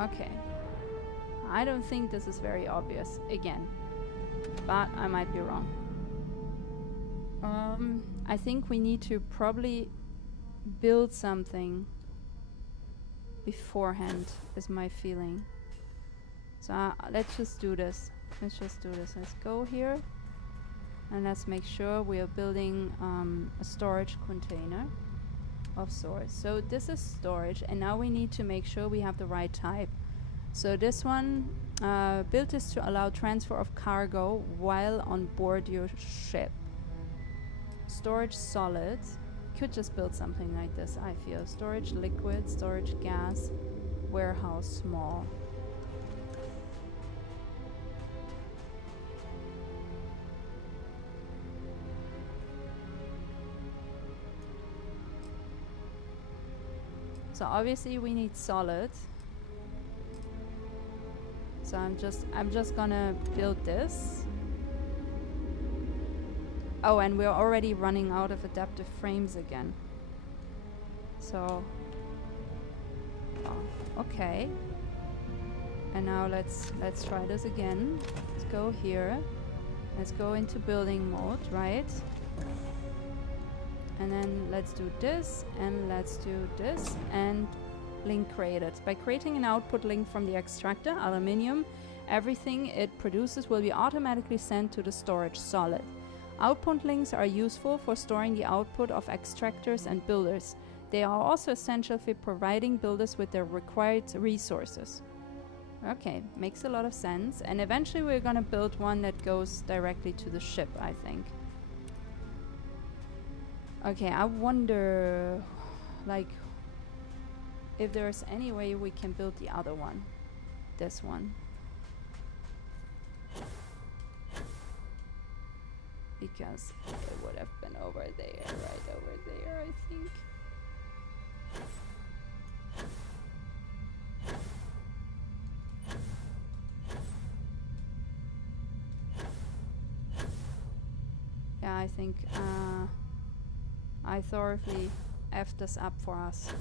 Okay. I don't think this is very obvious, again. But I might be wrong. I think we need to probably build something beforehand, is my feeling. So let's just do this. Let's just do this. Let's go here. And let's make sure we are building a storage container of sorts. So this is storage, and now we need to make sure we have the right type. So this one, built this to allow transfer of cargo while on board your ship. Storage solid. Could just build something like this, I feel. Storage liquid, storage gas, warehouse small. So obviously we need solid. So I'm just gonna build this. Oh, and we're already running out of adaptive frames again. So, oh, okay. And now let's try this again. Let's go here. Let's go into building mode, right? And then let's do this, and let's do this, and link created. By creating an output link from the extractor, aluminium, everything it produces will be automatically sent to the storage solid. Output links are useful for storing the output of extractors and builders. They are also essential for providing builders with their required resources. Okay, makes a lot of sense. And eventually we're gonna build one that goes directly to the ship, I think. Okay, I wonder, like, if there's any way we can build the other one. This one. Because it would have been over there, right over there, I think. Yeah, I think I thoroughly effed this up for us.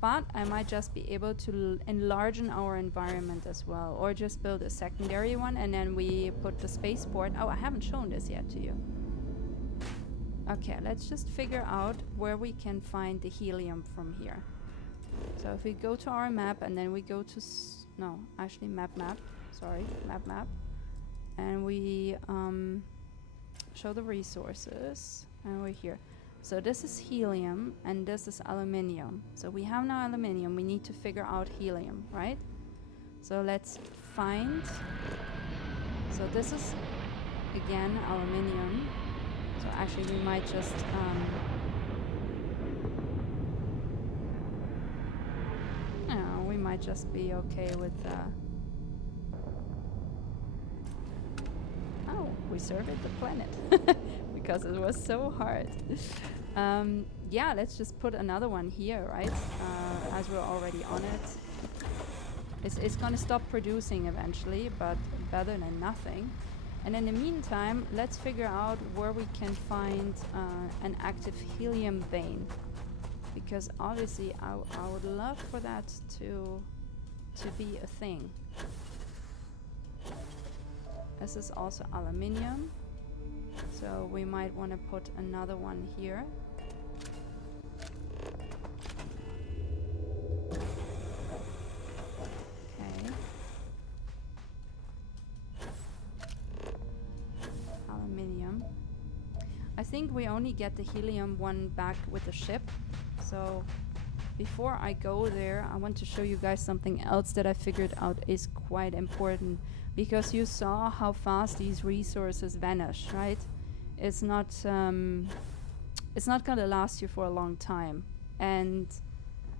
But I might just be able to enlarge our environment as well, or just build a secondary one and then we put the spaceport. Oh, I haven't shown this yet to you. Okay, let's just figure out where we can find the helium from here. So if we go to our map and then we go to no, actually map, sorry, map, and we show the resources, and we're here. So this is helium and this is aluminium. So we have now aluminium, we need to figure out helium, right? So let's find, so this is again aluminium. So actually we might just we might just be okay with oh, we surveyed the planet because it was so hard. Yeah, let's just put another one here, right? As we're already on it. It's gonna stop producing eventually, but better than nothing. And in the meantime, let's figure out where we can find an active helium vein. Because obviously I would love for that to be a thing. This is also aluminium. So we might want to put another one here. Okay. think we only get the helium one back with the ship. So before I go there, I want to show you guys something else that I figured out is quite important, because you saw how fast these resources vanish, right? It's not gonna last you for a long time. And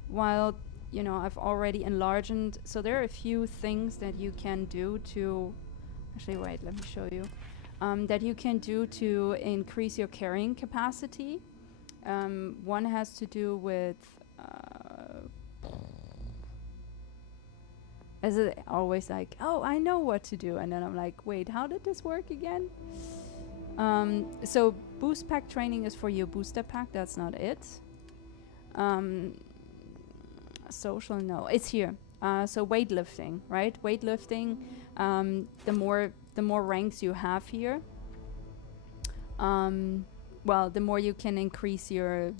while, you know, I've already enlarged, so there are a few things that you can do to, actually wait, let me show you, that you can do to increase your carrying capacity. One has to do with, as it always like, oh, I know what to do, and then I'm like, wait, how did this work again? So boost pack training is for your booster pack, that's not it. Social, no, it's here. So weightlifting, right? Weightlifting, the more ranks you have here, well, the more you can increase your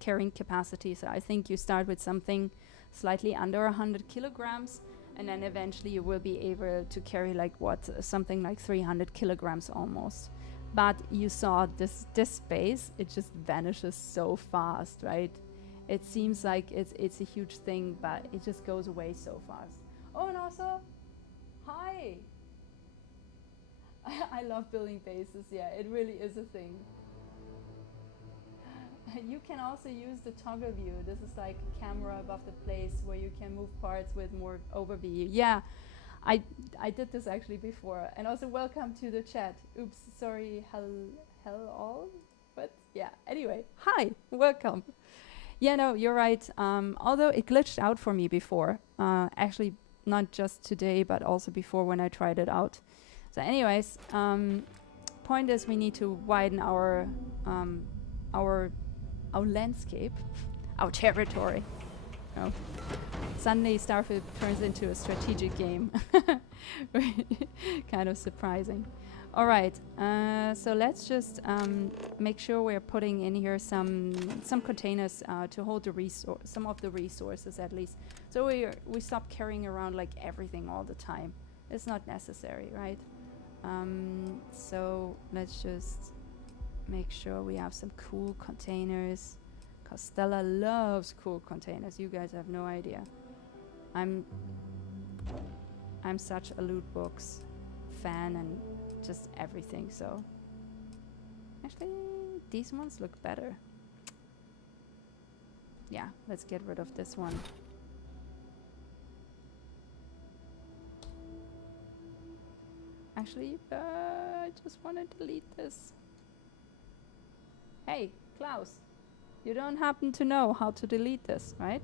carrying capacity. So I think you start with something slightly under 100 kilograms, and then eventually you will be able to carry like something like 300 kilograms almost. But you saw this space, it just vanishes so fast, right? It seems like it's a huge thing, but it just goes away so fast. Oh, and also, hi! I love building bases, yeah, it really is a thing. You can also use the toggle view. This is like a camera above the place where you can move parts with more overview. Yeah, I did this actually before. And also welcome to the chat. Oops, sorry, hell all. But yeah, anyway, hi, welcome. Yeah, no, you're right. Although it glitched out for me before. Actually, not just today, but also before when I tried it out. So anyways, point is we need to widen our landscape, our territory. Oh. Suddenly Starfield turns into a strategic game. Kind of surprising. All right, so let's just make sure we're putting in here some containers to hold the some of the resources at least. So we stop carrying around like everything all the time. It's not necessary, right? So let's just make sure we have some cool containers. Stella loves cool containers. You guys have no idea. I'm such a loot box fan and just everything. So actually, these ones look better. Yeah, let's get rid of this one. Actually, I just want to delete this. Hey, Klaus, you don't happen to know how to delete this, right?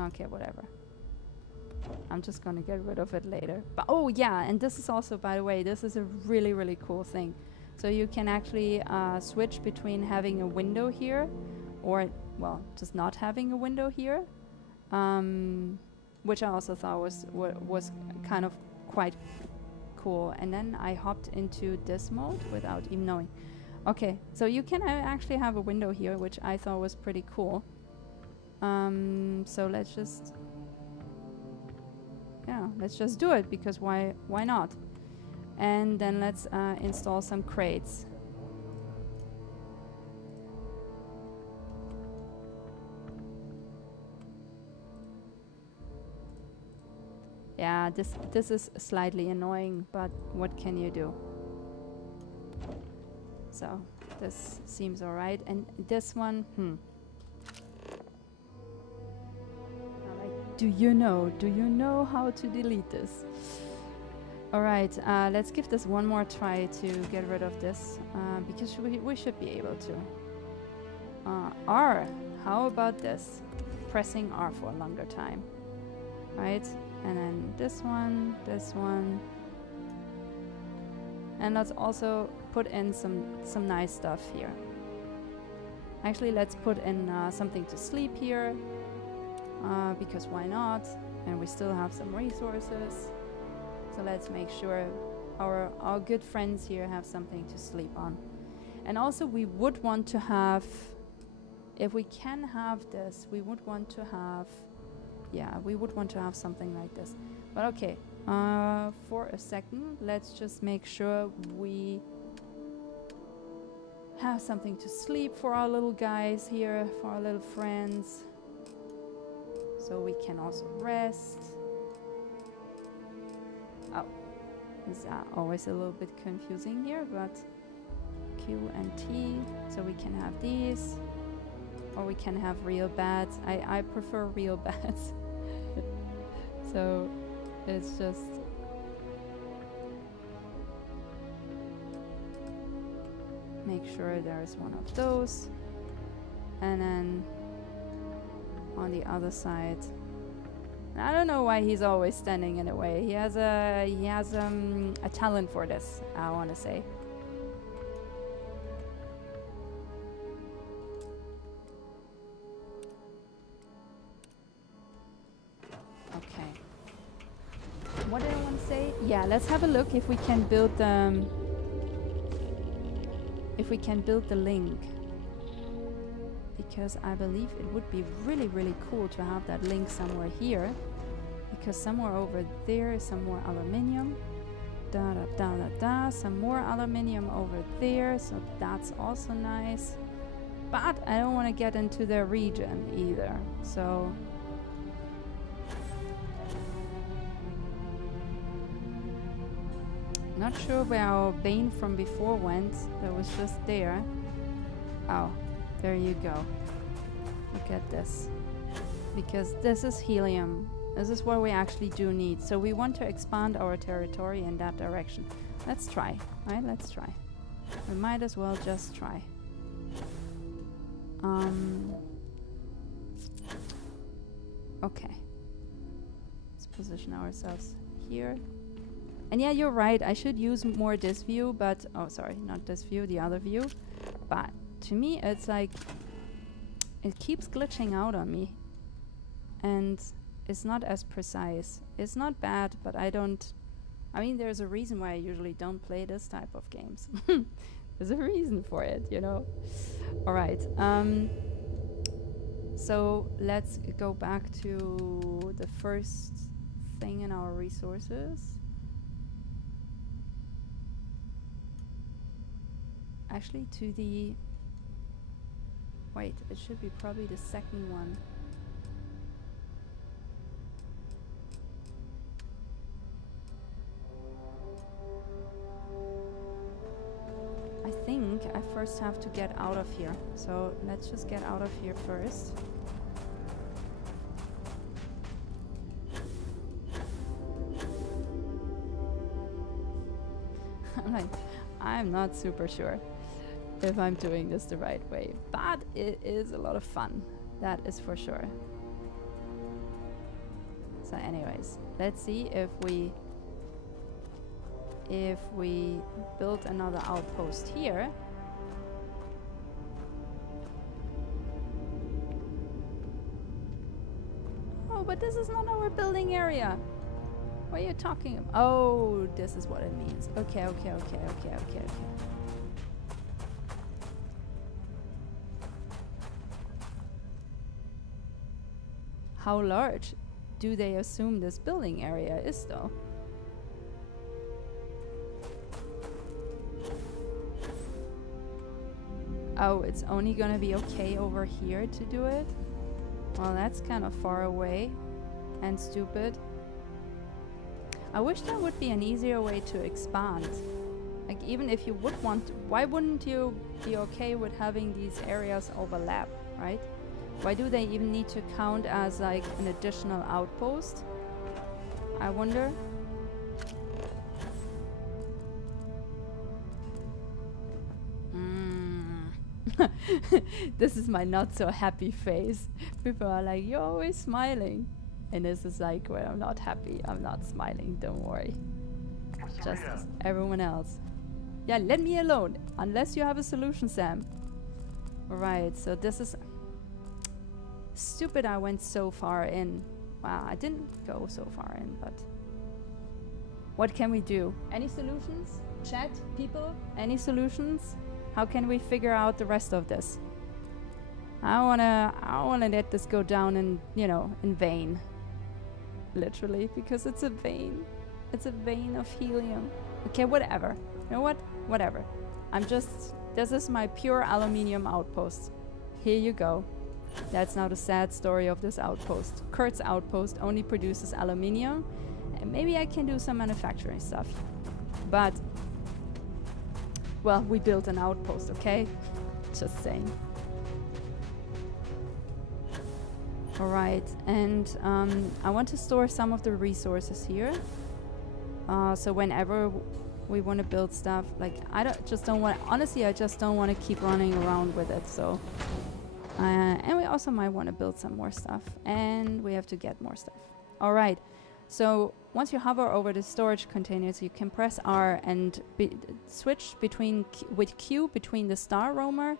Okay, whatever. I'm just gonna get rid of it later. But oh yeah, and this is also, by the way, this is a really, really cool thing. So you can actually switch between having a window here or, well, just not having a window here. Which I also thought was kind of quite cool. And then I hopped into this mode without even knowing. Okay, so you can actually have a window here, which I thought was pretty cool. So let's just do it, because why not? And then let's install some crates. Yeah, this is slightly annoying, but what can you do? So this seems alright, and this one, Do you know how to delete this? Alright, let's give this one more try to get rid of this, because we should be able to. R, how about this? Pressing R for a longer time. Right, and then this one. And let's also put in some nice stuff here. Actually, let's put in something to sleep here. Because why not? And we still have some resources. So let's make sure our good friends here have something to sleep on. And also we would want to have, if we can have this, we would want to have, yeah, we would want to have something like this. But okay, For a second, let's just make sure we have something to sleep for our little guys here, for our little friends. So we can also rest. Oh, this is always a little bit confusing here, but Q and T, so we can have these. Or we can have real beds. I prefer real beds. So it's just make sure there's one of those. And then on the other side, I don't know why he's always standing in the way. He has a talent for this, I want to say. Okay. What did I want to say? Yeah, let's have a look if we can build the link. Because I believe it would be really, really cool to have that link somewhere here. Because somewhere over there is some more aluminium. Da da da da da. Some more aluminium over there. So that's also nice. But I don't want to get into their region either. So not sure where our Bane from before went. That was just there. Oh, there you go. Look at this. Because this is helium. This is what we actually do need. So we want to expand our territory in that direction. Let's try, right? Let's try. We might as well just try. Okay. Let's position ourselves here. And yeah, you're right. I should use more this view, but... Oh, sorry. Not this view, the other view. But to me, it's like... It keeps glitching out on me. And it's not as precise. It's not bad, but I don't... I mean, there's a reason why I usually don't play this type of games. There's a reason for it, you know? Alright. So let's go back to the first thing in our resources. Actually, to the... Wait, it should be probably the second one. I think I first have to get out of here. So let's just get out of here first. I'm not super sure if I'm doing this the right way, but it is a lot of fun. That is for sure. So anyways, let's see if we build another outpost here. Oh, but this is not our building area. What are you talking about? Oh, this is what it means. Okay. How large do they assume this building area is, though? Oh, it's only gonna be okay over here to do it? Well, that's kind of far away and stupid. I wish there would be an easier way to expand. Like, even if you would want to, why wouldn't you be okay with having these areas overlap, right? Why do they even need to count as like an additional outpost? I wonder. This is my not so happy face. People are like, you're always smiling. And this is like, when I'm not happy, I'm not smiling, don't worry. Just as everyone else. Yeah, let me alone. Unless you have a solution, Sam. Alright, so this is... Stupid I went so far in. Wow, I didn't go so far in, but... What can we do? Any solutions? Chat, people, any solutions? How can we figure out the rest of this? I don't wanna let this go down in, you know, in vain. Literally, because it's a vein. It's a vein of helium. Okay, whatever. You know what? Whatever. This is my pure aluminium outpost. Here you go. That's now the sad story of this outpost. Kurt's outpost only produces aluminium. And maybe I can do some manufacturing stuff. But, well, we built an outpost, okay? Just saying. Alright, and I want to store some of the resources here. So whenever we want to build stuff, like I just don't want to keep running around with it. So, and we also might want to build some more stuff, and we have to get more stuff. Alright, so once you hover over the storage containers, you can press R and switch with Q between the Star Roamer.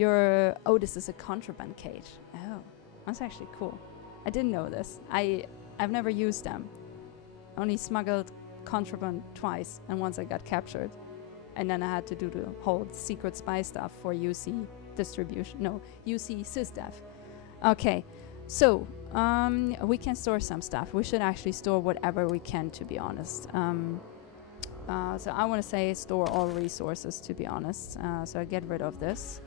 Oh, this is a contraband cage. Oh. That's actually cool. I didn't know this. I've never used them. Only smuggled contraband twice, and once I got captured. And then I had to do the whole secret spy stuff for UC distribution. No, UC SysDev. Okay, so we can store some stuff. We should actually store whatever we can, to be honest. So I want to say store all resources, to be honest. So I get rid of this.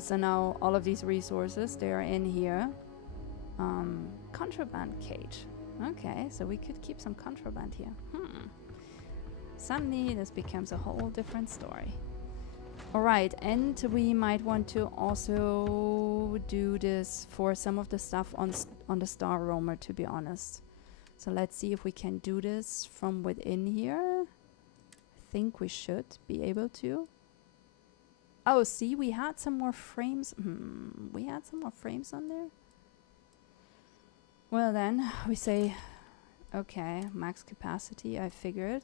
So now all of these resources, they are in here. Contraband cage. Okay, so we could keep some contraband here. Suddenly this becomes a whole different story. Alright, and we might want to also do this for some of the stuff on the Star Roamer, to be honest. So let's see if we can do this from within here. I think we should be able to. Oh, see, we had some more frames. We had some more frames on there. Well then, we say, okay, max capacity, I figured.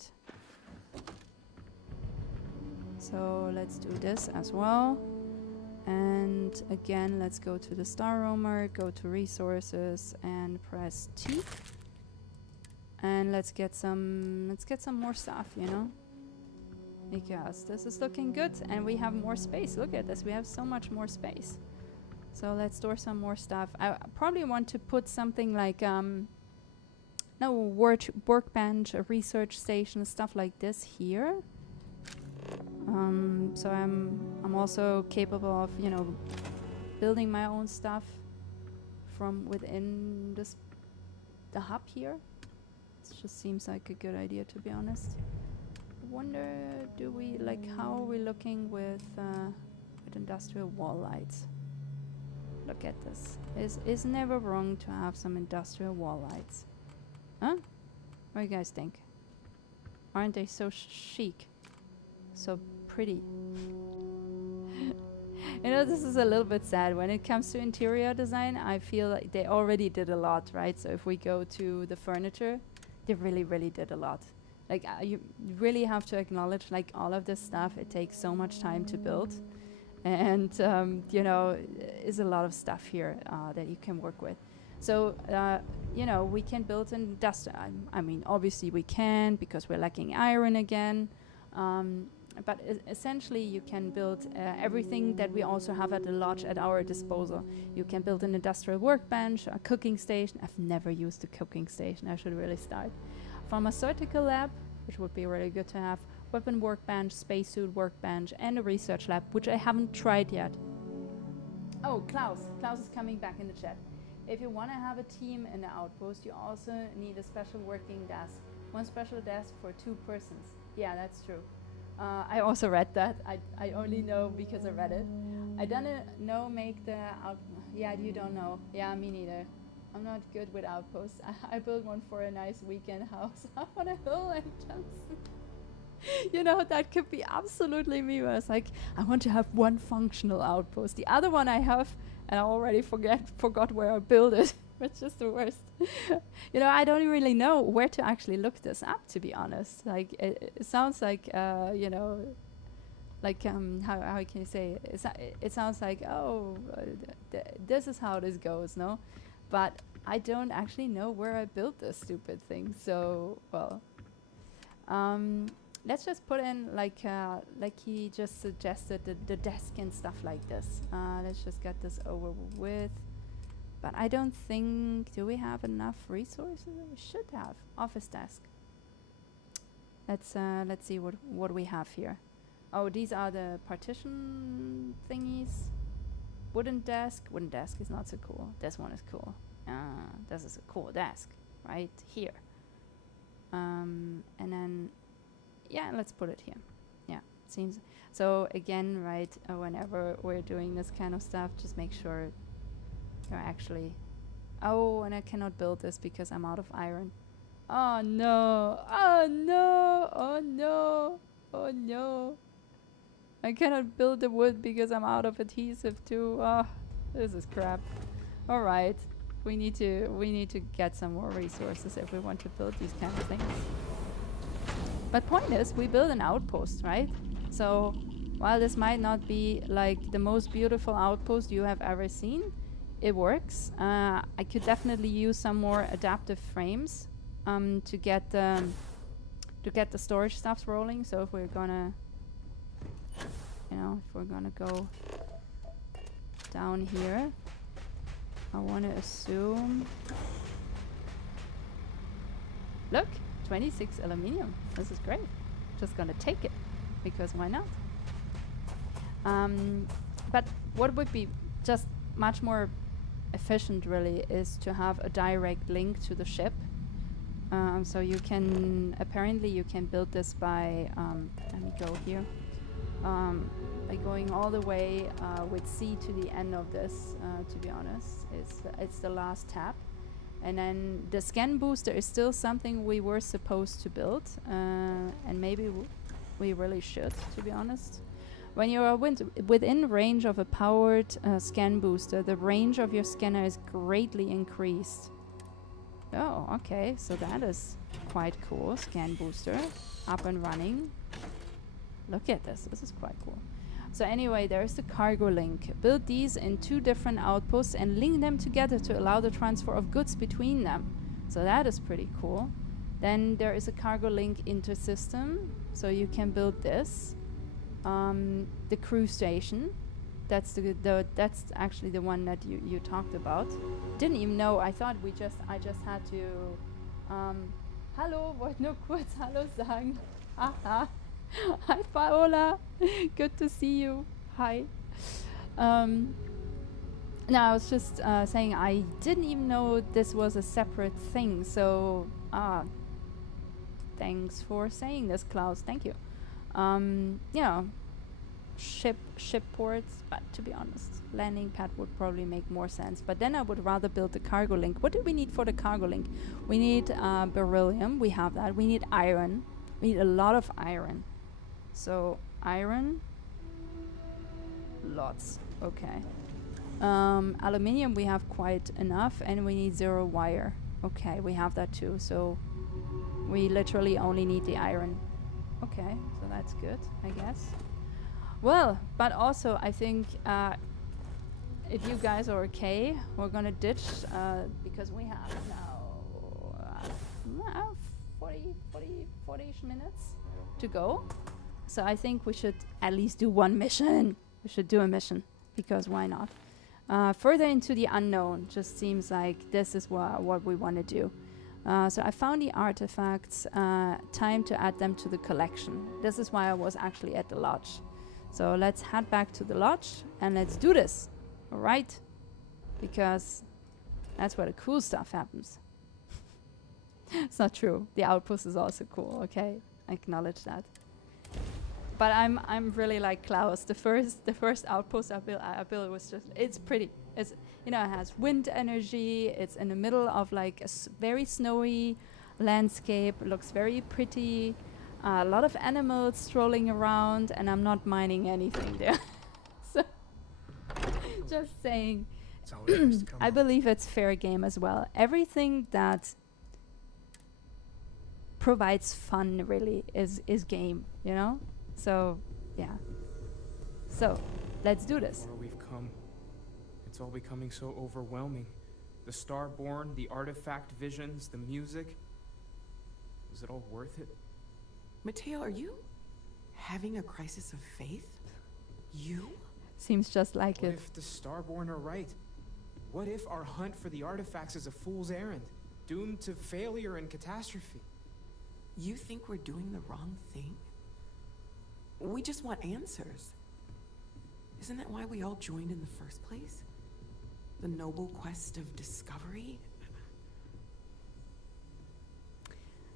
So let's do this as well. And again, let's go to the Star Roamer, go to resources and press T. And let's get some more stuff, you know? Because this is looking good and we have more space. Look at this, we have so much more space. So let's store some more stuff. I probably want to put something like workbench, a research station, stuff like this here. So I'm also capable of, you know, building my own stuff from within the hub here. It just seems like a good idea, to be honest. Wonder, how are we looking with industrial wall lights? Look at this. It's never wrong to have some industrial wall lights. Huh? What do you guys think? Aren't they so chic? So pretty. You know, this is a little bit sad. When it comes to interior design, I feel like they already did a lot, right? So if we go to the furniture, they really, really did a lot. Like, you really have to acknowledge, like, all of this stuff, it takes so much time to build. And, you know, is a lot of stuff here that you can work with. So, you know, we can build an industrial... I mean, obviously we can, because we're lacking iron again. But essentially, you can build everything that we also have at the lodge at our disposal. You can build an industrial workbench, a cooking station. I've never used a cooking station. I should really start. Pharmaceutical lab, which would be really good to have. Weapon workbench, spacesuit workbench, and a research lab, which I haven't tried yet. Oh, Klaus. Klaus is coming back in the chat. If you want to have a team in the outpost, you also need a special working desk. One special desk for 2 persons. Yeah, that's true. I also read that. I only know because I read it. I don't know make the out. Yeah, you don't know. Yeah, me neither. I'm not good with outposts. I built one for a nice weekend house up on a hill and just, you know, that could be absolutely me. Where it's like, I want to have one functional outpost. The other one I have, and I already forgot where I built it. It's just the worst. You know, I don't really know where to actually look this up, to be honest. Like, it sounds like, you know, like, how can you say it? It sounds like, oh, this is how this goes, no? But I don't actually know where I built this stupid thing. So, well, let's just put in, like he just suggested, the desk and stuff like this. Let's just get this over with. But I don't think, do we have enough resources? We should have. Office desk. Let's see what we have here. Oh, these are the partition thingies. Wooden desk. Wooden desk is not so cool. This one is cool. This is a cool desk right here. And then, yeah, let's put it here. Yeah, seems so. Again, right? Whenever we're doing this kind of stuff, just make sure you're actually. Oh, and I cannot build this because I'm out of iron. Oh no! Oh no! Oh no! Oh no! I cannot build the wood because I'm out of adhesive too. Oh, this is crap. All right, we need to get some more resources if we want to build these kind of things. But point is, we build an outpost, right? So while this might not be like the most beautiful outpost you have ever seen, it works. I could definitely use some more adaptive frames to get the storage stuffs rolling. So if we're gonna, if we're gonna go down here, I want to assume. Look, 26 aluminium. This is great. Just gonna take it because why not? But what would be just much more efficient really is to have a direct link to the ship. So you can apparently you can build this by let me go here, by going all the way with C to the end of this. To be honest, it's the last tab, and then the scan booster is still something we were supposed to build, and maybe we really should. To be honest, when you are within range of a powered scan booster, the range of your scanner is greatly increased. Oh, okay, so that is quite cool. Scan booster up and running. Look at this. This is quite cool. So anyway, there's the cargo link. Build these in 2 different outposts and link them together to allow the transfer of goods between them. So that is pretty cool. Then there is a cargo link into system. So you can build this. The crew station. That's that's actually the one that you talked about. Didn't even know. I thought I just had to. Hallo, wollte nur kurz Hallo sagen. Haha. Hi Paola, good to see you. Hi. No, I was just saying I didn't even know this was a separate thing. So thanks for saying this, Klaus. Thank you. Ship ports, but to be honest, landing pad would probably make more sense. But then I would rather build the cargo link. What do we need for the cargo link? We need beryllium. We have that. We need iron. We need a lot of iron. So iron, lots. Okay. Aluminium we have quite enough, and we need 0 wire. Okay, we have that too. So we literally only need the iron. Okay, so that's good, I guess. Well, but also I think if you guys are okay, we're gonna ditch because we have now 40-ish minutes to go. So I think we should at least do one mission. We should do a mission because why not? Further into the unknown just seems like this is what we want to do. So I found the artifacts. Time to add them to the collection. This is why I was actually at the lodge. So let's head back to the lodge and let's do this. All right? Because that's where the cool stuff happens. It's not true. The outpost is also cool, okay? I acknowledge that. But I'm really like Klaus. The first outpost I built was just, it's pretty. It's, it has wind energy. It's in the middle of like a very snowy landscape. It looks very pretty. A lot of animals strolling around, and I'm not mining anything there. So, just saying. I believe it's fair game as well. Everything that provides fun really is game, So, yeah. So, let's do this. The far we've come. It's all becoming so overwhelming. The Starborn, the artifact visions, the music. Is it all worth it? Mateo, are you having a crisis of faith? You? Seems just like What it. if the Starborn are right? What if our hunt for the artifacts is a fool's errand, doomed to failure and catastrophe? You think we're doing the wrong thing? We just want answers. Isn't that why we all joined in the first place? The noble quest of discovery?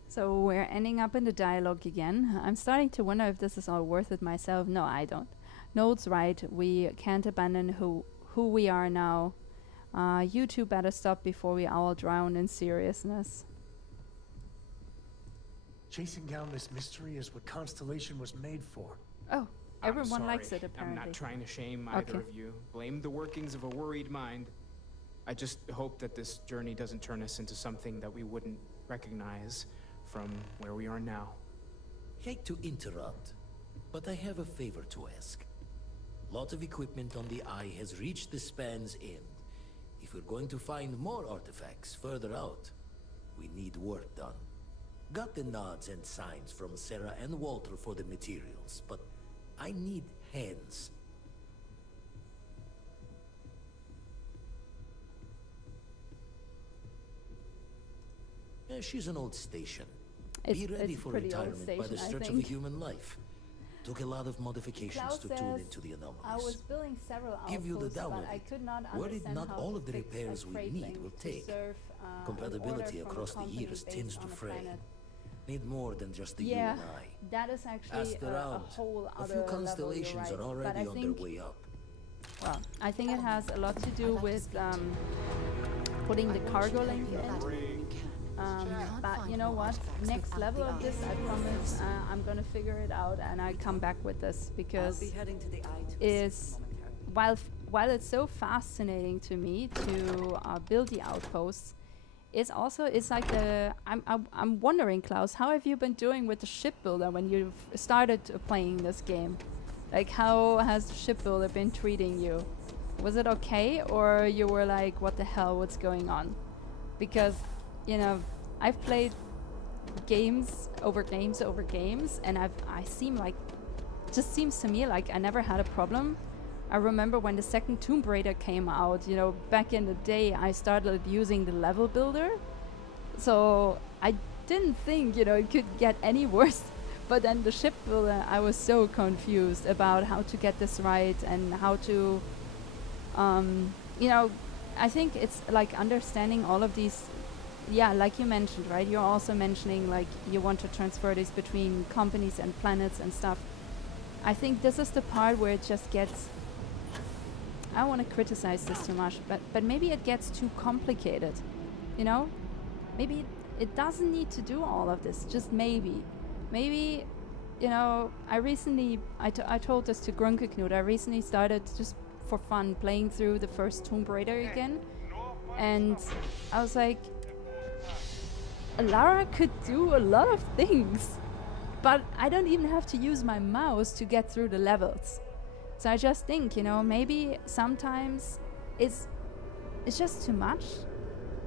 So we're ending up in the dialogue again. I'm starting to wonder if this is all worth it myself. No, I don't. Noel's right. We can't abandon who we are now. You two better stop before we all drown in seriousness. Chasing down this mystery is what Constellation was made for. Oh, I'm everyone likes sorry. it apparently. I'm not trying to shame either of you. Blame the workings of a worried mind. I just hope that this journey doesn't turn us into something that we wouldn't recognize from where we are now. Hate to interrupt, but I have a favor to ask. Lot of equipment on the Eye has reached the span's end. If we're going to find more artifacts further out, we need work done. Got the nods and signs from Sarah and Walter for the materials, but I need hands. She's an old station. Be ready for retirement by the stretch of a human life. Took a lot of modifications Klaus to tune into the anomalies. I was building several Give you the outposts, down but of I it. could not Worried understand not how all to of the fix a repairs we freight need link will to take. serve, an Compatibility order from a across the company years based tends to on a fray. planet. Need more than just the you Yeah, and I. that is actually Asked a around. whole A other few level, constellations you're right. are But already I on think, their way up. well, I think it has a lot to do with putting the cargo link in. But you know what? Next level of this, I promise, I'm gonna figure it out and I come back with this because is while it's so fascinating to me to build the outposts, it's like I'm wondering, Klaus, how have you been doing with the shipbuilder when you started playing this game? Like, how has the shipbuilder been treating you? Was it okay, or you were like, what the hell, what's going on? Because, you know, I've played games over games over games, and I seem like, just seems to me like I never had a problem. I remember when the second Tomb Raider came out, you know, back in the day, I started using the level builder. So I didn't think, you know, it could get any worse. But then the shipbuilder, I was so confused about how to get this right and how to, you know, I think it's like understanding all of these. Yeah, like you mentioned, right? You're also mentioning like you want to transfer this between companies and planets and stuff. I think this is the part where it just gets, I don't want to criticize this too much, but maybe it gets too complicated, you know? Maybe it doesn't need to do all of this, just maybe. Maybe, you know, I told this to Grunke Knut, I recently started just for fun playing through the first Tomb Raider again, and I was like, Lara could do a lot of things, but I don't even have to use my mouse to get through the levels. So I just think, you know, maybe sometimes it's just too much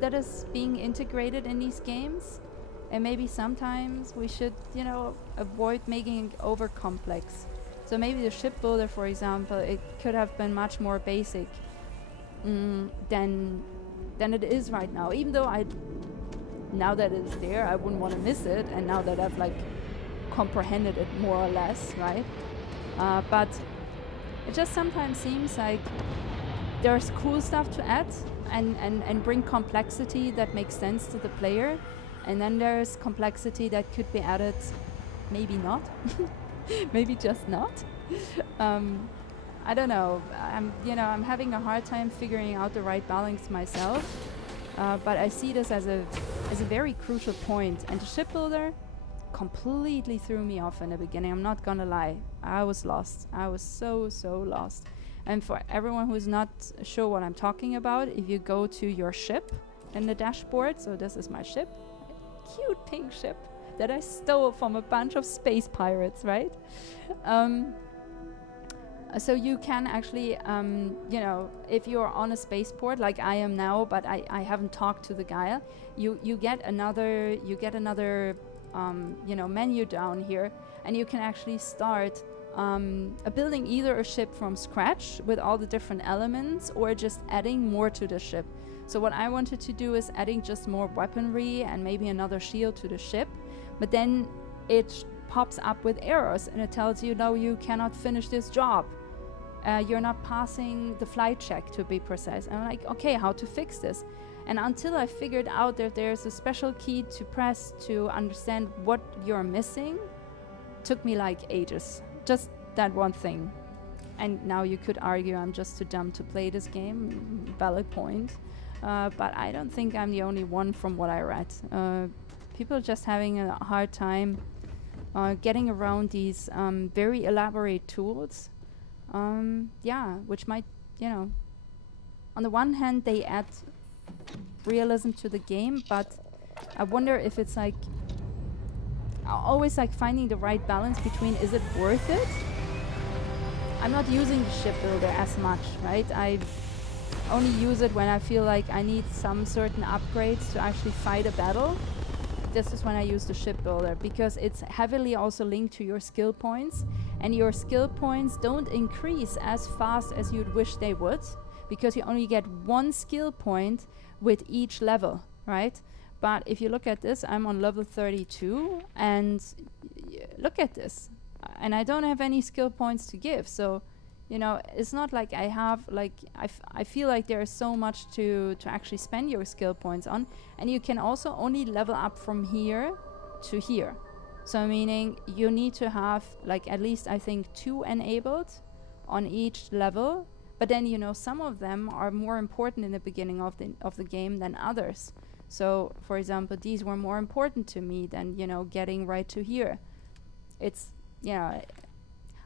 that is being integrated in these games, and maybe sometimes we should, you know, avoid making it over complex. So maybe the shipbuilder, for example, it could have been much more basic than it is right now. Even though now that it's there, I wouldn't want to miss it, and now that I've like comprehended it more or less, right? But it just sometimes seems like there's cool stuff to add and bring complexity that makes sense to the player, and then there's complexity that could be added, maybe not, maybe just not. I don't know. I'm having a hard time figuring out the right balance myself. But I see this as a very crucial point. And the shipbuilder completely threw me off in the beginning. I'm not gonna lie. I was lost. I was so lost. And for everyone who's not sure what I'm talking about, if you go to your ship in the dashboard, so this is my ship, a cute pink ship that I stole from a bunch of space pirates, right? So you can actually, you know, if you're on a spaceport like I am now, but I haven't talked to the guy, you get another you know, menu down here, and you can actually start building either a ship from scratch with all the different elements, or just adding more to the ship. So what I wanted to do is adding just more weaponry and maybe another shield to the ship, but then it pops up with errors and it tells you, no, you cannot finish this job. You're not passing the flight check, to be precise. And I'm like, okay, how to fix this? And until I figured out that there's a special key to press to understand what you're missing, took me like ages. Just that one thing. And now you could argue I'm just too dumb to play this game. Valid point. But I don't think I'm the only one from what I read. People are just having a hard time getting around these very elaborate tools. Yeah, which might, you know, on the one hand they add realism to the game, but I wonder if it's like always like finding the right balance between, is it worth it? I'm not using the ship builder as much, right? I only use it when I feel like I need some certain upgrades to actually fight a battle. This is when I use the ship builder, because it's heavily also linked to your skill points, and your skill points don't increase as fast as you'd wish they would, because you only get one skill point with each level, right? But if you look at this, I'm on level 32, and look at this, and I don't have any skill points to give. So, you know, it's not like I have, like, I feel like there is so much to actually spend your skill points on, and you can also only level up from here to here. So meaning you need to have like at least, I think, 2 enabled on each level. But then, you know, some of them are more important in the beginning of the game than others. So, for example, these were more important to me than, you know, getting right to here. It's, yeah,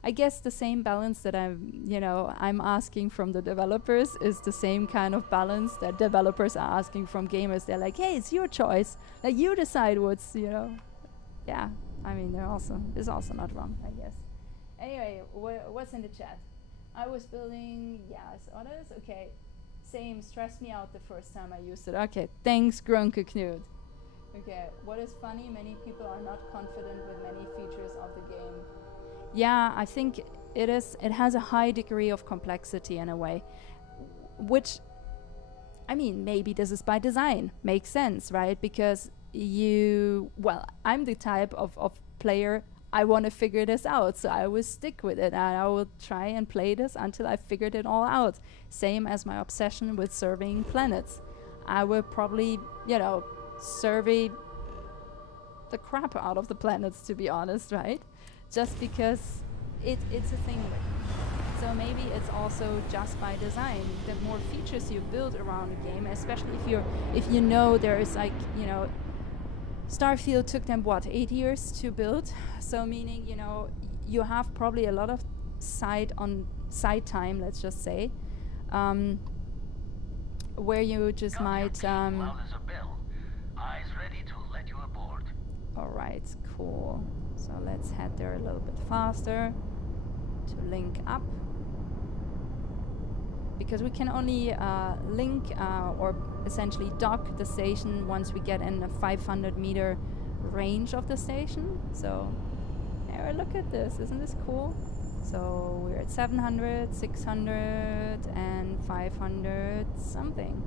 I guess the same balance that I'm asking from the developers is the same kind of balance that developers are asking from gamers. They're like, hey, it's your choice. Like, you decide what's, you know. Yeah, I mean, it's also not wrong, I guess. Anyway, what's in the chat? I was building, yes, others, okay. Same, stressed me out the first time I used it. Okay, thanks, Grunke Knut. Okay, what is funny, many people are not confident with many features of the game. Yeah, I think it has a high degree of complexity in a way, which, I mean, maybe this is by design, makes sense, right? Because I'm the type of player, I want to figure this out, so I will stick with it and I will try and play this until I figured it all out. Same as my obsession with surveying planets. I will probably, you know, survey the crap out of the planets, to be honest, right? Just because it's a thing. So maybe it's also just by design. The more features you build around a game, especially if you know there is, like, you know, Starfield took them, what, 8 years to build? So meaning, you know, you have probably a lot of side time, let's just say, where you just might... Well, there's a bell. Eyes ready to let you aboard. Alright, cool. So let's head there a little bit faster to link up. Because we can only link or essentially dock the station once we get in a 500 meter range of the station. So, yeah, look at this, isn't this cool? So we're at 700, 600 and 500 something.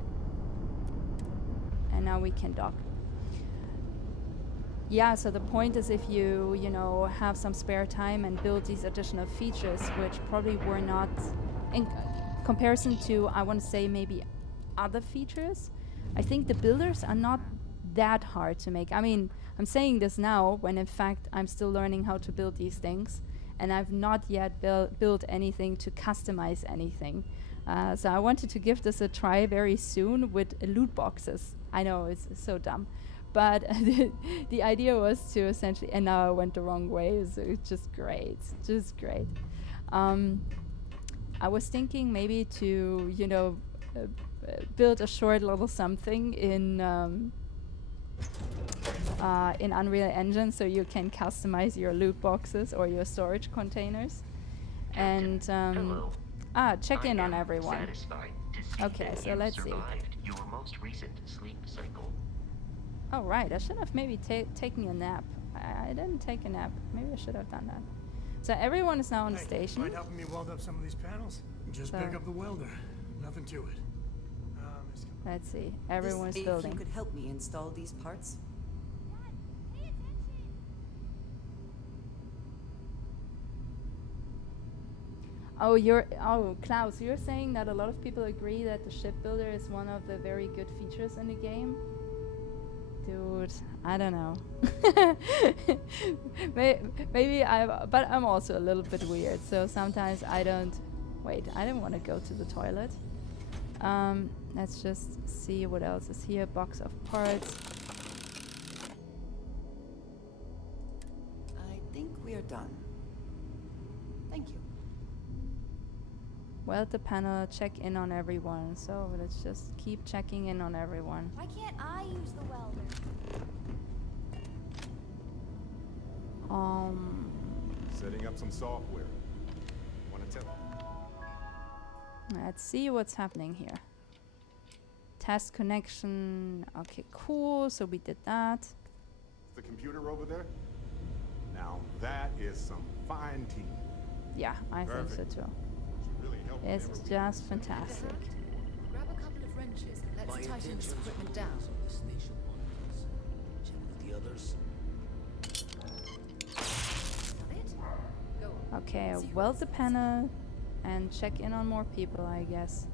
And now we can dock. Yeah, so the point is, if you know, have some spare time and build these additional features, which probably were not in comparison to, I want to say, maybe other features, I think the builders are not that hard to make. I mean, I'm saying this now when in fact I'm still learning how to build these things, and I've not yet built anything to customize anything. So I wanted to give this a try very soon with loot boxes. I know it's so dumb, but the idea was to essentially, and now I went the wrong way, so it's just great, I was thinking maybe to, you know, build a short little something in Unreal Engine, so you can customize your loot boxes or your storage containers. And check in on everyone. Okay, so let's see. Your most recent sleep cycle. Oh right, I should have maybe taken a nap. I didn't take a nap. Maybe I should have done that. So everyone is now on the station. Mind helping me weld up some of these panels? Just pick up the welder. Nothing to it. Let's see. Everyone's building. If you could help me install these parts. Klaus, you're saying that a lot of people agree that the shipbuilder is one of the very good features in the game? Dude, I don't know. Maybe but I'm also a little bit weird, so sometimes I don't... Wait, I don't want to go to the toilet. Let's just see what else is here. Box of parts. I think we are done. Thank you. Weld the panel, check in on everyone. So let's just keep checking in on everyone. Why can't I use the welder? Setting up some software. Wanna tell? Let's see what's happening here. Test connection. Okay, cool. So we did that. The computer over there? Now that is some fine team. Yeah, I think so too. Really helped It's whenever we- just fantastic. Grab a couple of wrenches and let's My tighten this intentions equipment were down. always on the station monitors. Check with the others. Go on. Okay, weld the panel and check in on more people, I guess.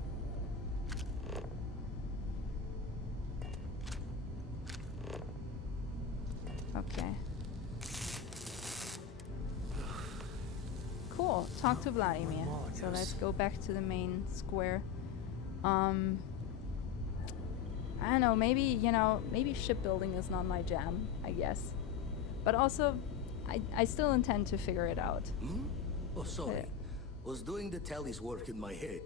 Okay. Cool. Talk to Vladimir. So let's go back to the main square. I don't know, maybe, maybe shipbuilding is not my jam, I guess. But also, I still intend to figure it out. Hmm? Oh, sorry. Was doing the tallies work in my head.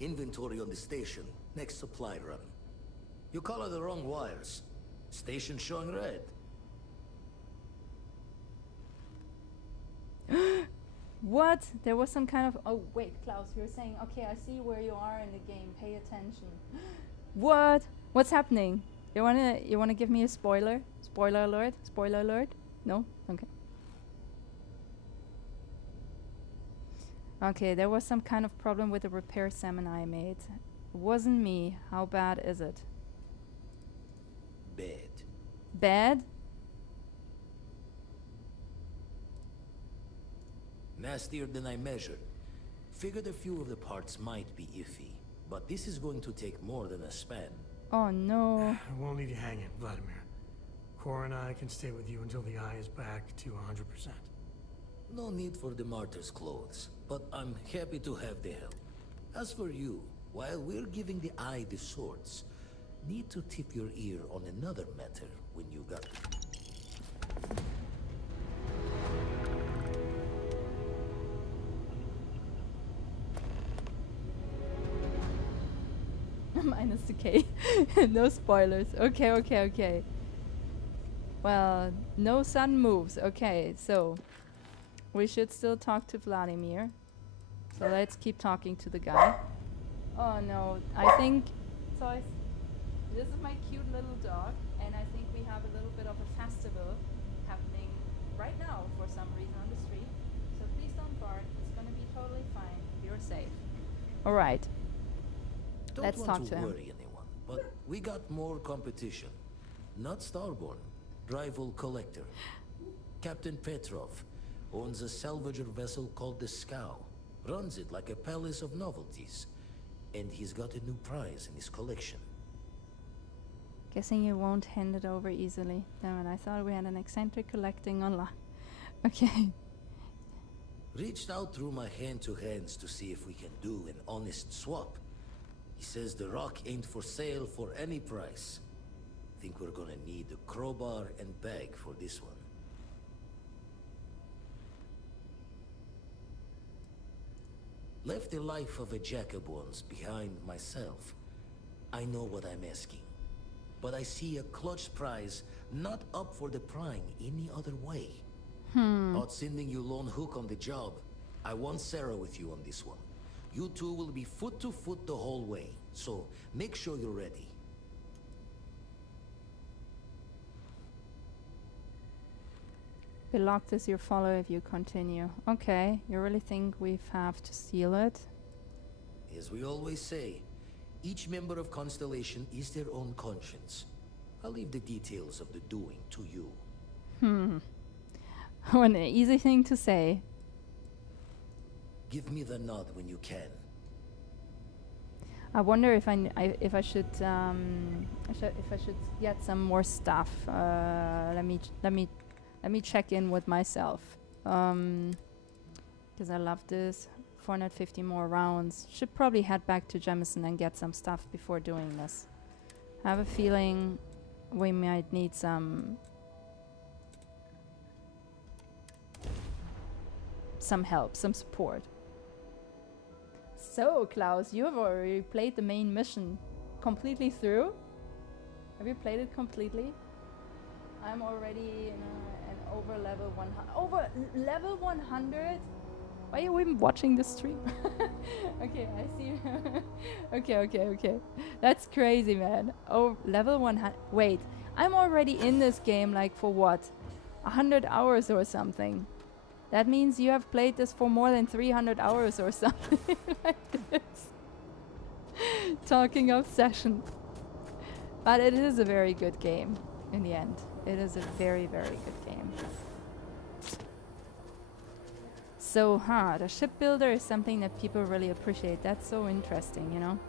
Inventory on the station, next supply run. You color the wrong wires. Station showing red. What? There was some kind of... Oh, wait, Klaus, you're saying, okay, I see where you are in the game. Pay attention. What? What's happening? You wanna give me a spoiler? Spoiler alert? Spoiler alert? No? Okay. Okay, there was some kind of problem with the repair salmon I made. It wasn't me. How bad is it? Bad. Bad? Nastier than I measured. Figured a few of the parts might be iffy, but this is going to take more than a span. Oh no. We'll need you hanging, Vladimir. Cora and I can stay with you until the eye is back to 100%. No need for the martyr's clothes, but I'm happy to have the help. As for you, while we're giving the eye the swords, need to tip your ear on another matter when you got... Minus the K. No spoilers. Okay. Well, no sudden moves. Okay, so we should still talk to Vladimir. So let's keep talking to the guy. Oh no, I think... So this is my cute little dog, and I think we have a little bit of a festival happening right now for some reason on the street. So please don't bark. It's gonna be totally fine. You're safe. Alright. Let's Don't talk want to to him. worry anyone, but we got more competition. Not Starborn, rival collector. Captain Petrov owns a salvager vessel called the Scow. Runs it like a palace of novelties. And he's got a new prize in his collection. Guessing you won't hand it over easily. Damn it, I thought we had an eccentric collecting online. Okay. Reached out through my hand-to-hands to see if we can do an honest swap. He says the rock ain't for sale for any price. Think we're gonna need a crowbar and bag for this one. Left the life of a jacob once behind myself. I know what I'm asking. But I see a clutch prize not up for the prying any other way. Not sending you lone hook on the job. I want Sarah with you on this one. You two will be foot to foot the whole way, so make sure you're ready. Be locked as your follower if you continue. Okay, you really think we have to steal it? As we always say, each member of Constellation is their own conscience. I'll leave the details of the doing to you. What an easy thing to say. Give me the nod when you can. I wonder if if I should get some more stuff. Let me check in with myself. Because I love this. 450 more rounds. Should probably head back to Jemison and get some stuff before doing this. I have a feeling we might need some help, some support. So, Klaus, you have already played the main mission completely through? Have you played it completely? I'm already in an over level 100. Over level 100? Why are you even watching the stream? Okay, I see. Okay. That's crazy, man. Oh, level 100. Wait, I'm already in this game like for what? 100 hours or something. That means you have played this for more than 300 hours or something like this. Talking of session. But it is a very good game in the end. It is a very, very good game. So, the shipbuilder is something that people really appreciate. That's so interesting, you know?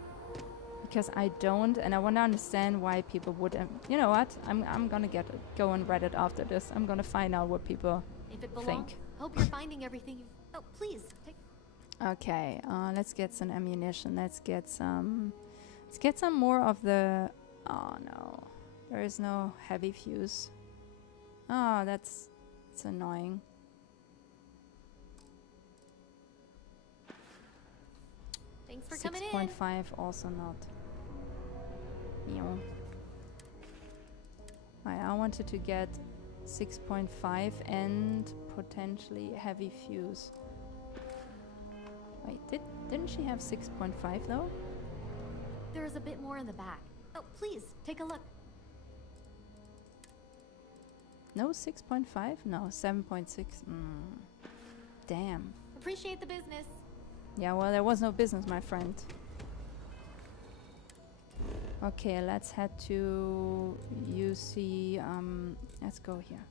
Because I don't, and I want to understand why people wouldn't. You know what? I'm gonna go on Reddit after this. I'm gonna find out what people think. Hope you're finding everything you... Oh, please, take... Okay, let's get some ammunition. Let's get some more of the... Oh, no. There is no heavy fuse. Oh, that's annoying. Thanks for coming in. 6.5 also not. I wanted to get 6.5 and potentially heavy fuse. Wait, didn't she have 6.5 though? There's a bit more in the back. Oh, please, take a look. No 6.5? No, 7.6. Damn. Appreciate the business. Yeah, well, there was no business, my friend. Okay, let's head to UC. Let's go here.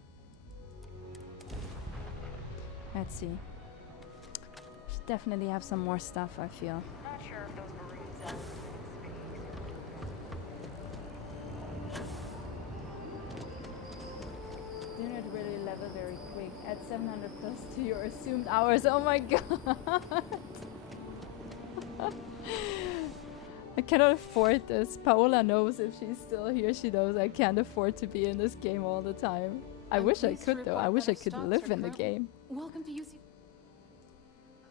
Let's see. Should definitely have some more stuff, I feel. Not sure if those Marines Do not really level very quick. Add 700 plus to your assumed hours. Oh my god. I cannot afford this. Paola knows if she's still here. She knows I can't afford to be in this game all the time. I wish I could though. I wish I could live in the game. Welcome to UC.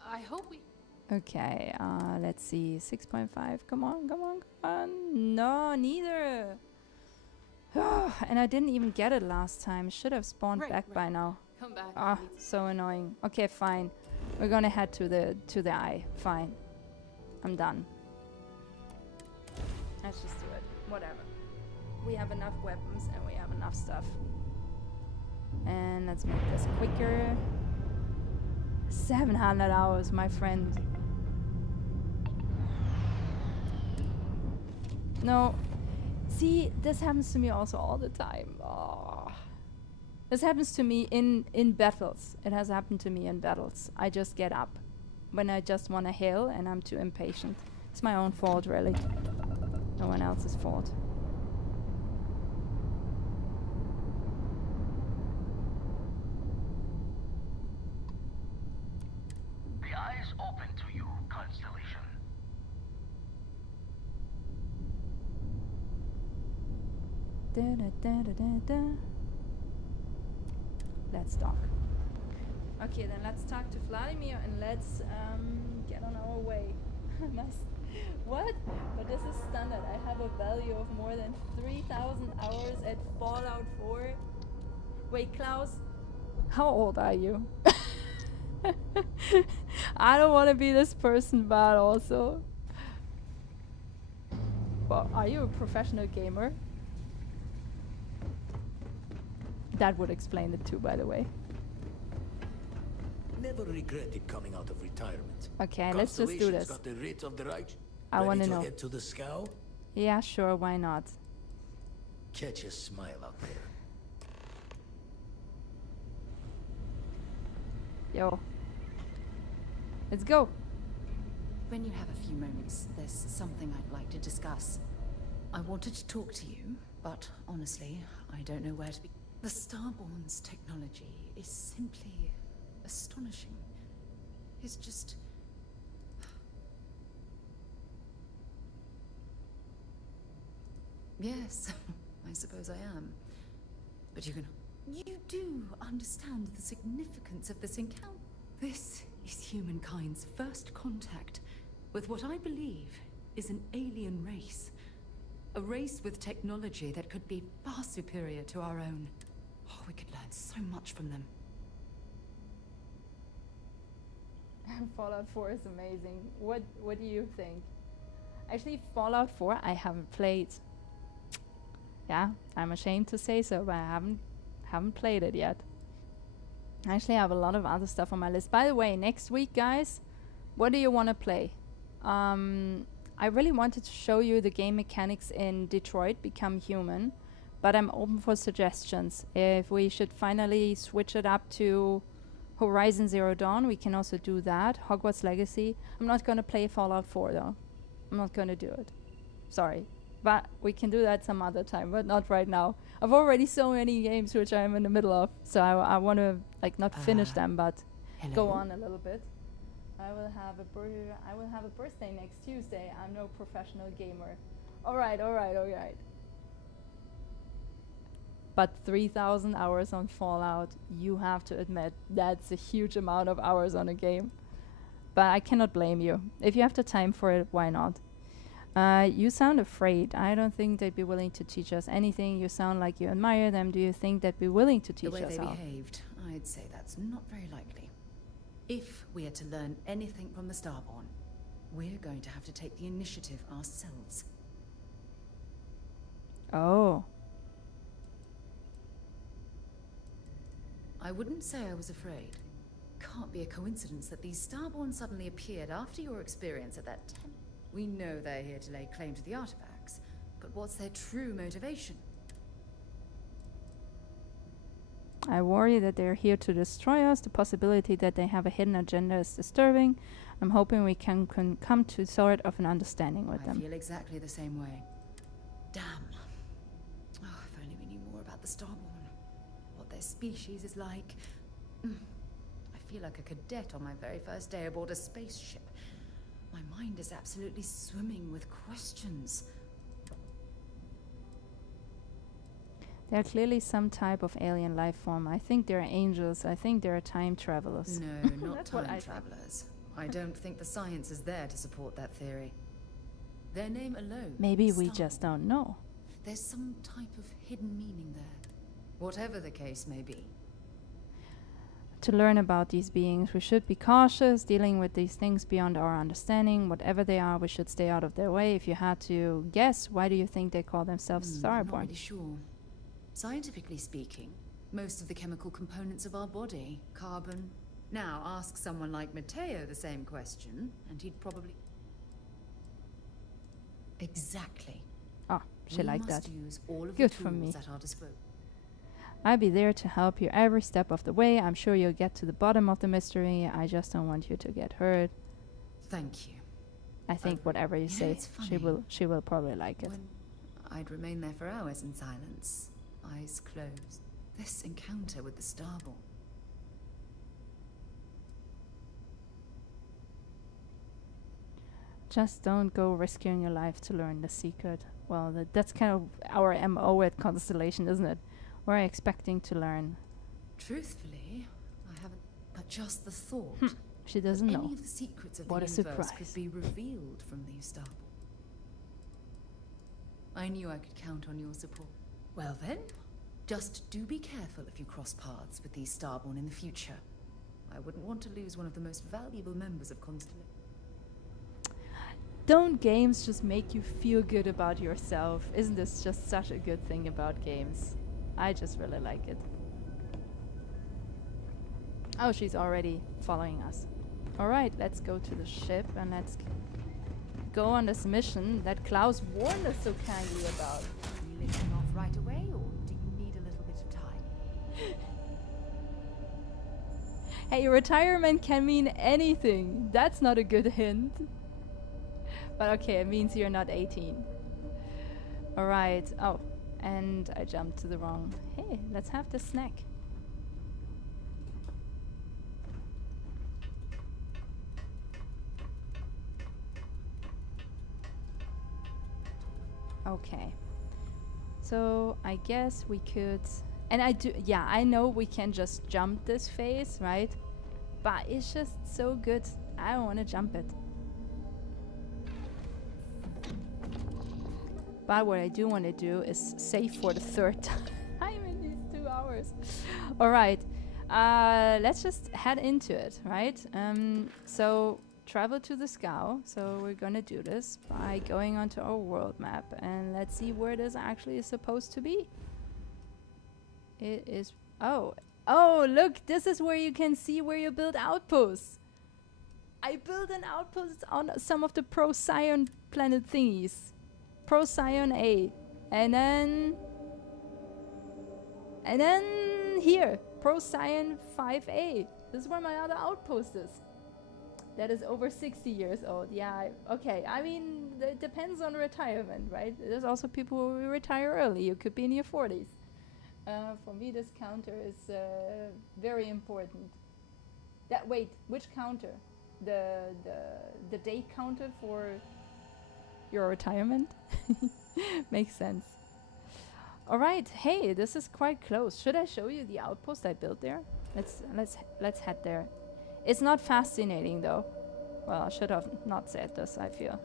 I hope we... Okay, let's see. 6.5. Come on. No, neither. And I didn't even get it last time. Should have spawned back by now. Come back. Ah, so annoying. Okay, fine. We're gonna head to the eye. Fine. I'm done. Let's just do it. Whatever. We have enough weapons and we have enough stuff. And let's make this quicker. 700 hours, my friend. No. See, this happens to me also all the time. Oh. This happens to me in battles. It has happened to me in battles. I just get up when I just want to heal and I'm too impatient. It's my own fault, really. No one else's fault. The eye is open to you, Constellation. Let's talk. Okay, then let's talk to Vladimir and let's get on our way. What? But this is standard. I have a value of more than 3,000 hours at Fallout 4. Wait, Klaus, how old are you? I don't want to be this person, but also... Well, are you a professional gamer? That would explain it too, by the way. Never regretted coming out of retirement. Okay, let's just do this. Got the writ of the Reich? I want to know. Head to the scow? Yeah, sure, why not? Catch a smile out there. Yo. Let's go. When you have a few moments, there's something I'd like to discuss. I wanted to talk to you, but honestly, I don't know where to be. The Starborn's technology is simply astonishing. It's just... Yes, I suppose I am. But you do understand the significance of this encounter. This is humankind's first contact with what I believe is an alien race. A race with technology that could be far superior to our own. Oh, we could learn so much from them. Fallout 4 is amazing. What do you think? Actually, Fallout 4 I haven't played. Yeah, I'm ashamed to say so, but I haven't played it yet. Actually, I have a lot of other stuff on my list. By the way, next week, guys, what do you want to play? I really wanted to show you the game mechanics in Detroit Become Human, but I'm open for suggestions. If we should finally switch it up to Horizon Zero Dawn, we can also do that. Hogwarts Legacy. I'm not going to play Fallout 4 though. I'm not going to do it. Sorry. But we can do that some other time, but not right now. I've already so many games which I'm in the middle of, so I want to like not finish them, but go on a little bit. I will have a birthday next Tuesday. I'm no professional gamer. All right. But 3,000 hours on Fallout, you have to admit that's a huge amount of hours on a game. But I cannot blame you. If you have the time for it, why not? You sound afraid. I don't think they'd be willing to teach us anything. You sound like you admire them. Do you think they'd be willing to teach us The way they all? behaved, I'd say that's not very likely. If we are to learn anything from the Starborn, we're going to have to take the initiative ourselves. Oh. I wouldn't say I was afraid. Can't be a coincidence that these Starborn suddenly appeared after your experience at that temple. We know they're here to lay claim to the artifacts, but what's their true motivation? I worry that they're here to destroy us. The possibility that they have a hidden agenda is disturbing. I'm hoping we can come to sort of an understanding with them. I feel exactly the same way. Damn. Oh, if only we knew more about the Starborn. What their species is like. I feel like a cadet on my very first day aboard a spaceship. My mind is absolutely swimming with questions. They're clearly some type of alien life form. I think they're angels. I think they're time travelers. No, not That's what time I travelers. I don't think the science is there to support that theory. Their name alone. Maybe we Starborn. just don't know. There's some type of hidden meaning there. Whatever the case may be. To learn about these beings, we should be cautious, dealing with these things beyond our understanding. Whatever they are, we should stay out of their way. If you had to guess, why do you think they call themselves I'm not Starborn? really sure. Scientifically speaking, most of the chemical components of our body, carbon. Now, ask someone like Matteo the same question, and he'd probably... Exactly. Oh, she liked that. We must use all of Good the for me. tools at our disposal. I'll be there to help you every step of the way. I'm sure you'll get to the bottom of the mystery. I just don't want you to get hurt. Thank you. I think whatever you Yeah, say, it's she will probably like it. When I'd remain there for hours in silence, eyes closed. This encounter with the Starborn. Just don't go risking your life to learn the secret. Well, that's kind of our MO at Constellation, isn't it? We're expecting to learn. Truthfully, I haven't. But just the thought. She doesn't that know. Any of the secrets of What the a universe surprise. could be revealed from these Starborn. I knew I could count on your support. Well then, just do be careful if you cross paths with these Starborn in the future. I wouldn't want to lose one of the most valuable members of Constellation. Don't games just make you feel good about yourself? Isn't this just such a good thing about games? I just really like it. Oh, she's already following us. Alright, let's go to the ship and let's go on this mission that Klaus warned us so kindly about. Are you lifting off right away, or do you need a little bit of time? Hey, retirement can mean anything. That's not a good hint. But okay, it means you're not 18. Alright. Oh, and I jumped to the wrong. Hey, let's have the snack. Okay. So I guess we could, and I know we can just jump this phase, right? But it's just so good. I don't want to jump it. But what I do want to do is save for the third time in these 2 hours. All right, let's just head into it, right? So travel to the scow. So we're gonna do this by going onto our world map, and let's see where this actually is supposed to be. It is, oh, look, this is where you can see where you build outposts. I built an outpost on some of the Procyon planet thingies. Procyon A, and then here, Procyon 5A. This is where my other outpost is. That is over 60 years old. Yeah, okay. I mean, it depends on retirement, right? There's also people who retire early. You could be in your 40s. For me, this counter is very important. Wait, which counter? The day counter for your retirement? Makes sense. All right. Hey, this is quite close. Should I show you the outpost I built there? Let's head there. It's not fascinating though. Well, I should have not said this, I feel.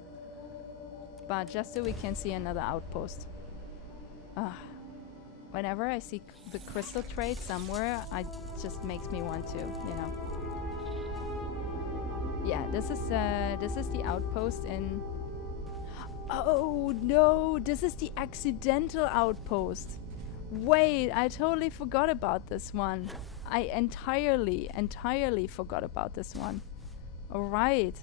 But just so we can see another outpost. Whenever I see the crystal trade somewhere, it just makes me want to, you know. Yeah, this is the outpost in. Oh no, this is the accidental outpost. Wait, I totally forgot about this one. I entirely forgot about this one. All right.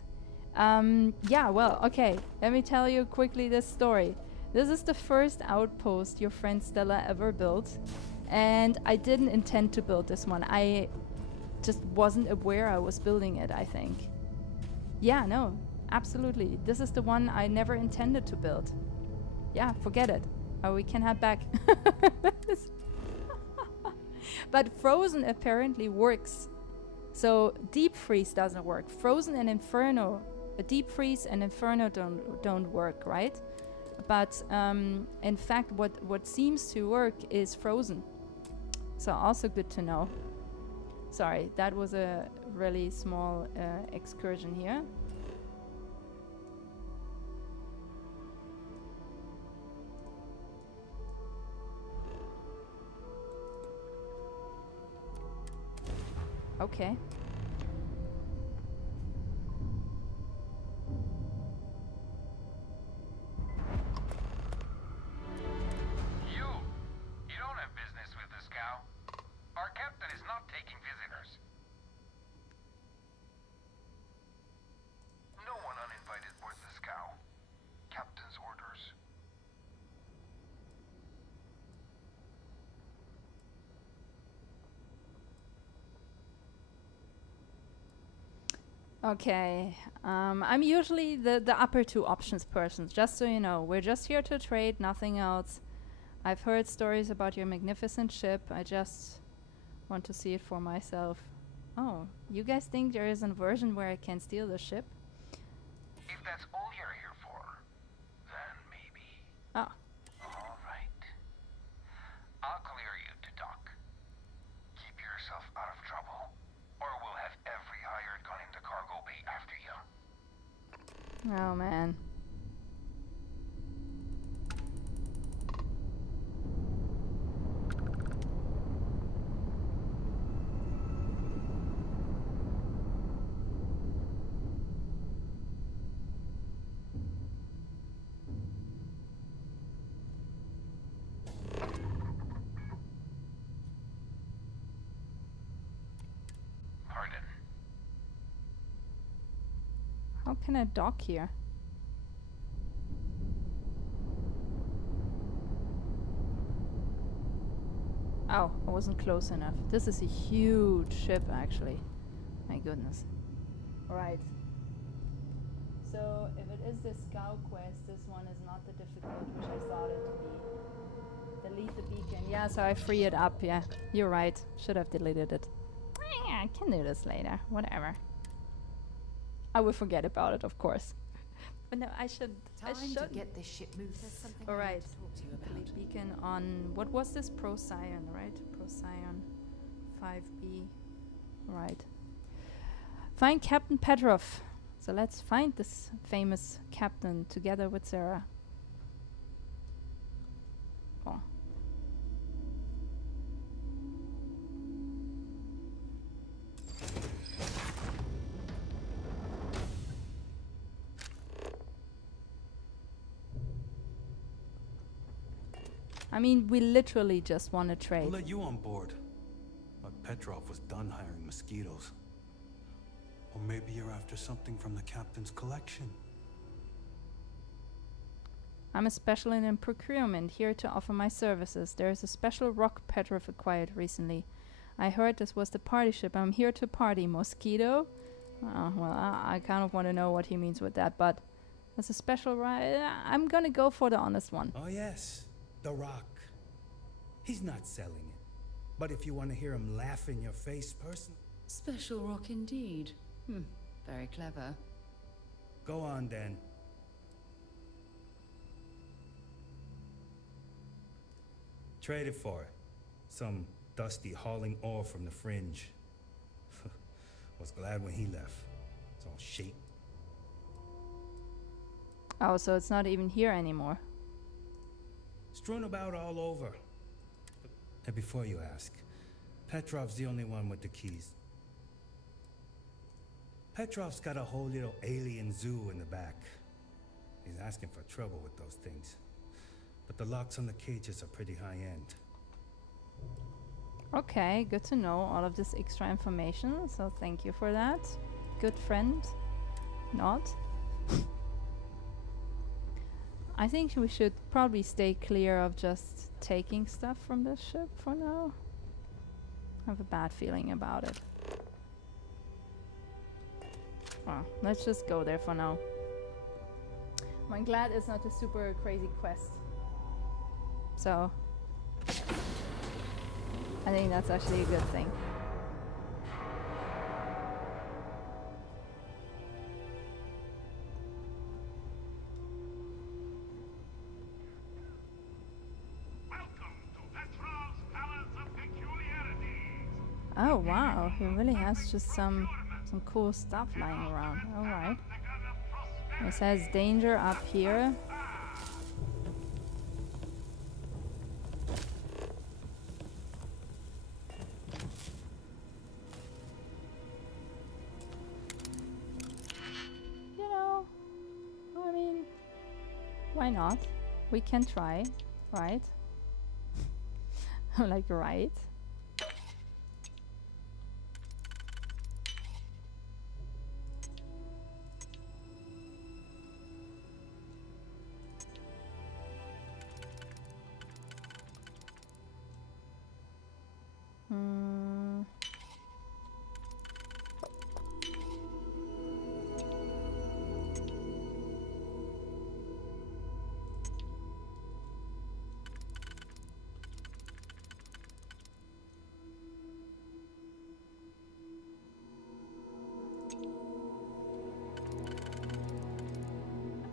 Yeah, well, okay. Let me tell you quickly this story. This is the first outpost your friend Stella ever built. And I didn't intend to build this one. I just wasn't aware I was building it, I think. Yeah, no, absolutely. This is the one I never intended to build. Yeah, forget it. Oh, we can head back. But frozen apparently works. So deep freeze doesn't work. Frozen and inferno, deep freeze and inferno don't work, right? But in fact, what seems to work is frozen. So also good to know. Sorry, that was a really small excursion here. Okay. You don't have business with the scow. Our captain is not taking visitors. No one uninvited boards the scow. Captain's orders. Okay, I'm usually the upper two options person, just so you know. We're just here to trade, nothing else. I've heard stories about your magnificent ship. I just want to see it for myself. Oh, you guys think there is a version where I can steal the ship? If that's all you're here for, then maybe. Oh. All right. I'll clear you to dock. Keep yourself out of trouble, or we'll have every hired gun in the cargo bay after you. Oh, man. Pardon. How can I dock here? Oh, I wasn't close enough. This is a huge ship, actually. My goodness. Right. So if it is the scout quest, this one is not the difficult, which I thought it to be. Delete the beacon. Yeah, so I free it up. Yeah, you're right. Should have deleted it. Yeah, I can do this later. Whatever. I will forget about it, of course. But no, I should. Time to get this ship moved. There's something All I right. want to talk to you about. Delete beacon on what was this? Procyon, right? Procyon 5B. Right. Find Captain Petrov. So let's find this famous captain together with Sarah. Oh. I mean, we literally just want to trade. We'll let you on board. But Petrov was done hiring mosquitoes. Or maybe you're after something from the captain's collection. I'm a specialist in procurement, here to offer my services. There is a special rock Petrov acquired recently. I heard this was the party ship. I'm here to party. Mosquito? Well, I kind of want to know what he means with that, but as a special I'm gonna go for the honest one. Oh yes, the rock. He's not selling it. But if you want to hear him laugh in your face personally... Special rock indeed. Very clever. Go on then. Trade it for it. Some dusty hauling ore from the fringe. Was glad when he left. It's all shape. Oh, so it's not even here anymore. Strewn about all over. And before you ask, Petrov's the only one with the keys. Petrov's got a whole little alien zoo in the back. He's asking for trouble with those things. But the locks on the cages are pretty high-end. Okay, good to know all of this extra information, so thank you for that. Good friend. Not. I think we should probably stay clear of just taking stuff from this ship for now. I have a bad feeling about it. Well, let's just go there for now. I'm glad it's not a super crazy quest. So, I think that's actually a good thing. Oh wow, he really has just some cool stuff lying around. Alright. It says danger up here. You know, I mean, why not? We can try, right? Like, right?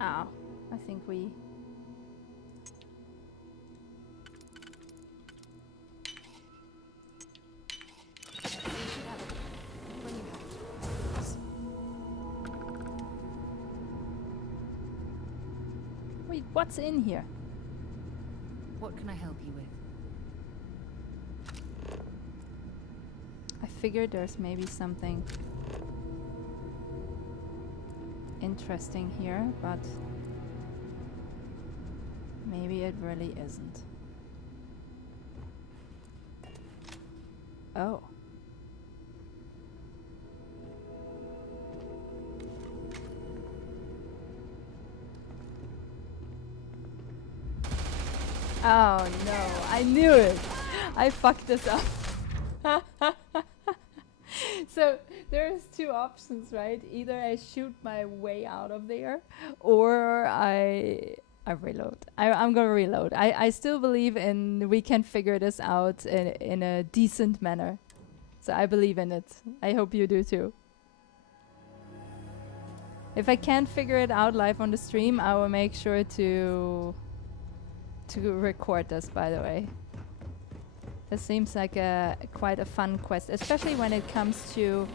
Oh, I think we... Wait, what's in here? What can I help you with? I figured there's maybe something interesting here, but maybe it really isn't. Oh. Oh no, I knew it! I fucked this up. So, There's two options, right? Either I shoot my way out of there, or I reload. I'm gonna reload. I still believe in we can figure this out in a decent manner. So I believe in it. I hope you do too. If I can't figure it out live on the stream, I will make sure to record this, by the way. This seems like quite a fun quest, especially when it comes to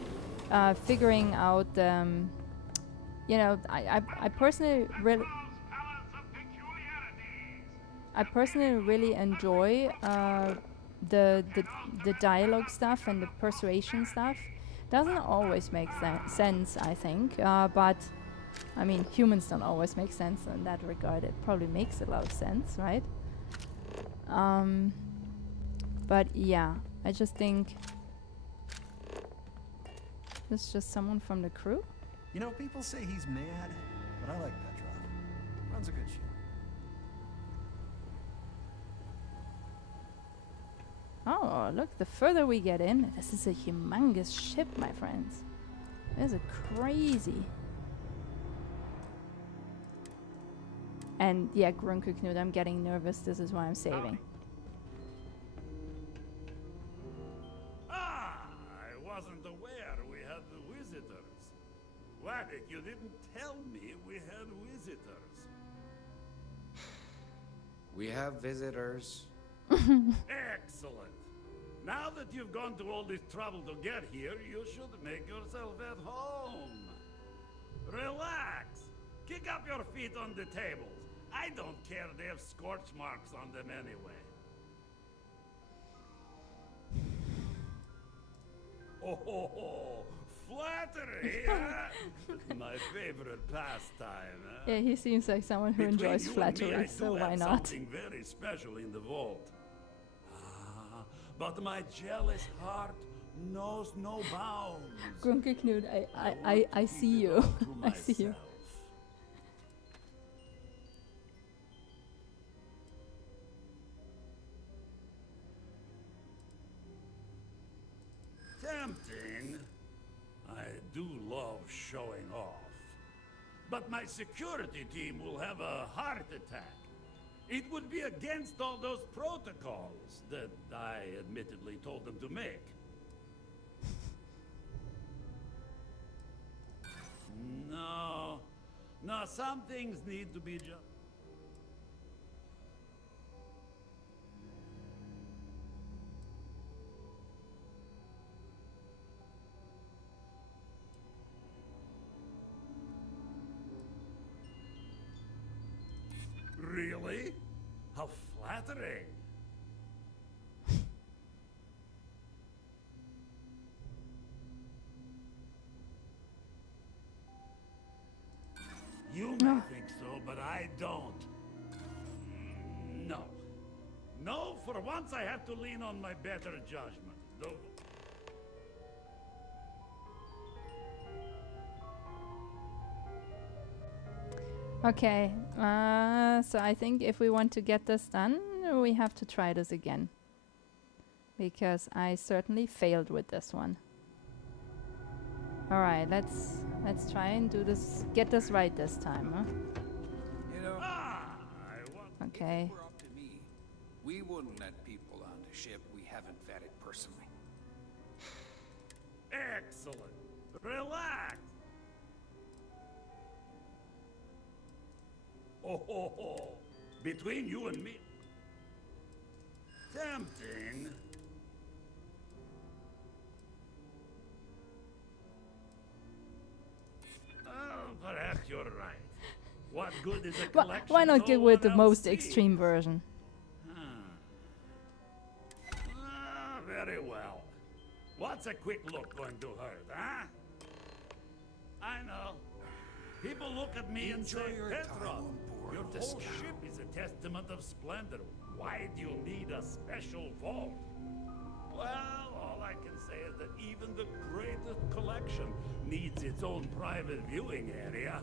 figuring out, you know, I personally really enjoy the dialogue stuff and the persuasion stuff. Doesn't always make sense, I think, but I mean, humans don't always make sense in that regard. It probably makes a lot of sense, right? But yeah, I just think this is just someone from the crew. You know, people say he's mad, but I like Petrov. Runs a good show. Oh, look, the further we get in, this is a humongous ship, my friends. This is crazy. And yeah, Grunker Knut, I'm getting nervous. This is why I'm saving. Ah, I wasn't aware we had the visitors. Wadik, you didn't tell me we had visitors. We have visitors. Excellent. Now that you've gone to all this trouble to get here, you should make yourself at home. Relax. Kick up your feet on the tables. I don't care, they have scorch marks on them anyway. Oh, flattery, huh? My favorite pastime, huh? Yeah, he seems like someone who Between enjoys you and flattery, me, I so do why have not? Something very special in the vault. Ah, but my jealous heart knows no bounds. Grunker Knut, I see you. I see you. Tempting. I do love showing off. But my security team will have a heart attack. It would be against all those protocols that I admittedly told them to make. No. No, some things need to be just... Really? How flattering. You may think so, but I don't. No. No, for once I have to lean on my better judgment. Though... Okay, so I think if we want to get this done, we have to try this again. Because I certainly failed with this one. Alright, let's try and do this, get this right this time, huh? You know, okay. if it were up to me, we wouldn't let people on the ship we haven't vetted personally. Excellent. Relax. Oh, between you and me. Tempting. Oh, perhaps you're right. What good is a collection? Why not no go with one the most else extreme sees? version? Very well. What's a quick look going to hurt, huh? I know. People look at me and say, Petrov, your whole ship is a testament of splendor. Why do you need a special vault? Well, all I can say is that even the greatest collection needs its own private viewing area.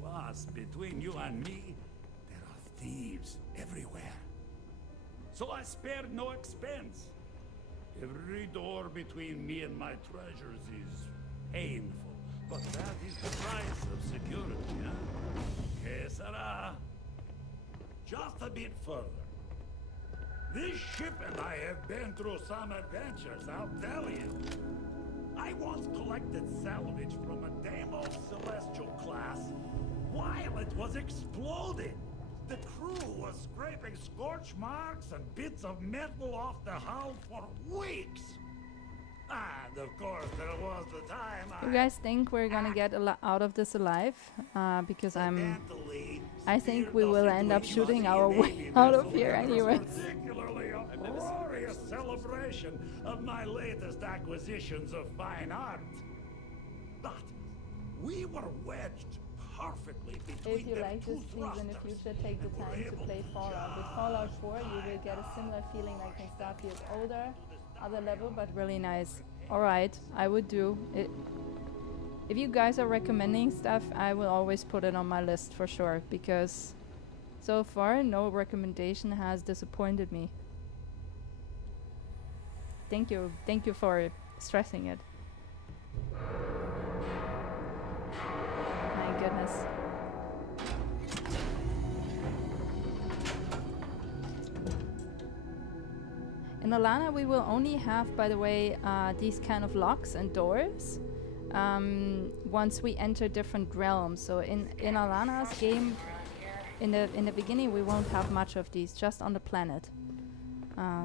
Plus, between you and me, there are thieves everywhere. So I spared no expense. Every door between me and my treasures is painful, but that is the price of security, huh? Que sera? Just a bit further. This ship and I have been through some adventures, I'll tell you. I once collected salvage from a Deimos Celestial class while it was exploding. The crew was scraping scorch marks and bits of metal off the hull for weeks. And of course, there was the time You guys think we're gonna get out of this alive? Because I think we will end up shooting our way out of here anyways. Particularly a glorious celebration of my latest acquisitions of fine art. But we were wedged perfectly between If you like this, please in the future take the time to play Fallout. With Fallout 4 you will get a similar feeling like in Starfield. Older, other level, but really nice. Alright, I would do it. If you guys are recommending stuff, I will always put it on my list for sure, because so far no recommendation has disappointed me. Thank you for stressing it. My goodness. In Alana we will only have, by the way, these kind of locks and doors once we enter different realms. So in Alana's game, in the beginning we won't have much of these, just on the planet.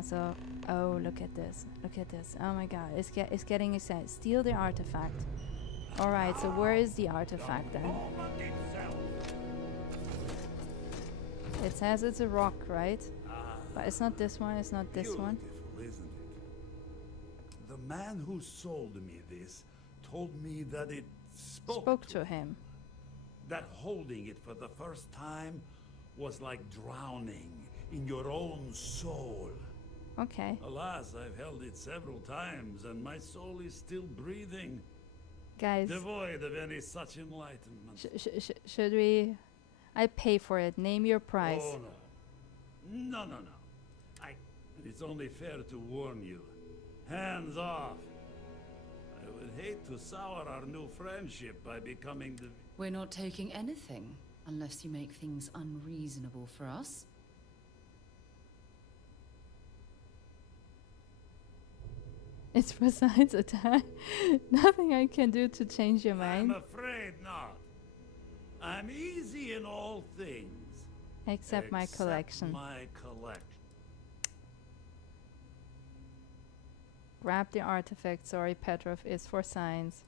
So, oh, look at this, oh my god, it's getting excited. Steal the artifact. Alright, so where is the artifact then? It says it's a rock, right? But it's not this one, it's not this one. Isn't it? The man who sold me this told me that it spoke to him. That holding it for the first time was like drowning in your own soul. Okay. Alas, I've held it several times and my soul is still breathing. Guys. Devoid of any such enlightenment. Should we... I pay for it. Name your price. Oh, no. No. It's only fair to warn you. Hands off. I would hate to sour our new friendship by becoming the... We're not taking anything, unless you make things unreasonable for us. It's besides attack. Nothing I can do to change your mind. I'm afraid not. I'm easy in all things. Except my collection. Grab the artifact. Sorry, Petrov is for science.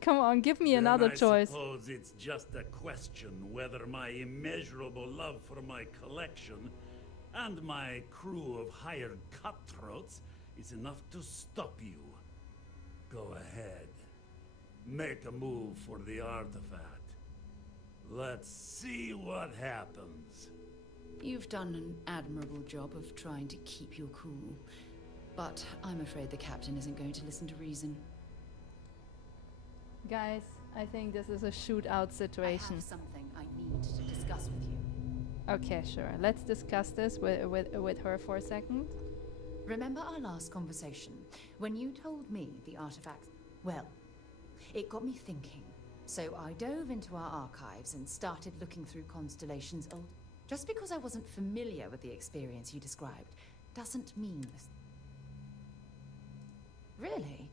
Come on, give me another choice. I suppose it's just a question whether my immeasurable love for my collection and my crew of hired cutthroats is enough to stop you. Go ahead. Make a move for the artifact. Let's see what happens. You've done an admirable job of trying to keep your cool. But I'm afraid the captain isn't going to listen to reason. Guys, I think this is a shootout situation. I have something I need to discuss with you. Okay, sure. Let's discuss this with her for a second. Remember our last conversation, when you told me the artifact? Well, it got me thinking. So I dove into our archives and started looking through Constellation's old... Just because I wasn't familiar with the experience you described, doesn't mean this... Really?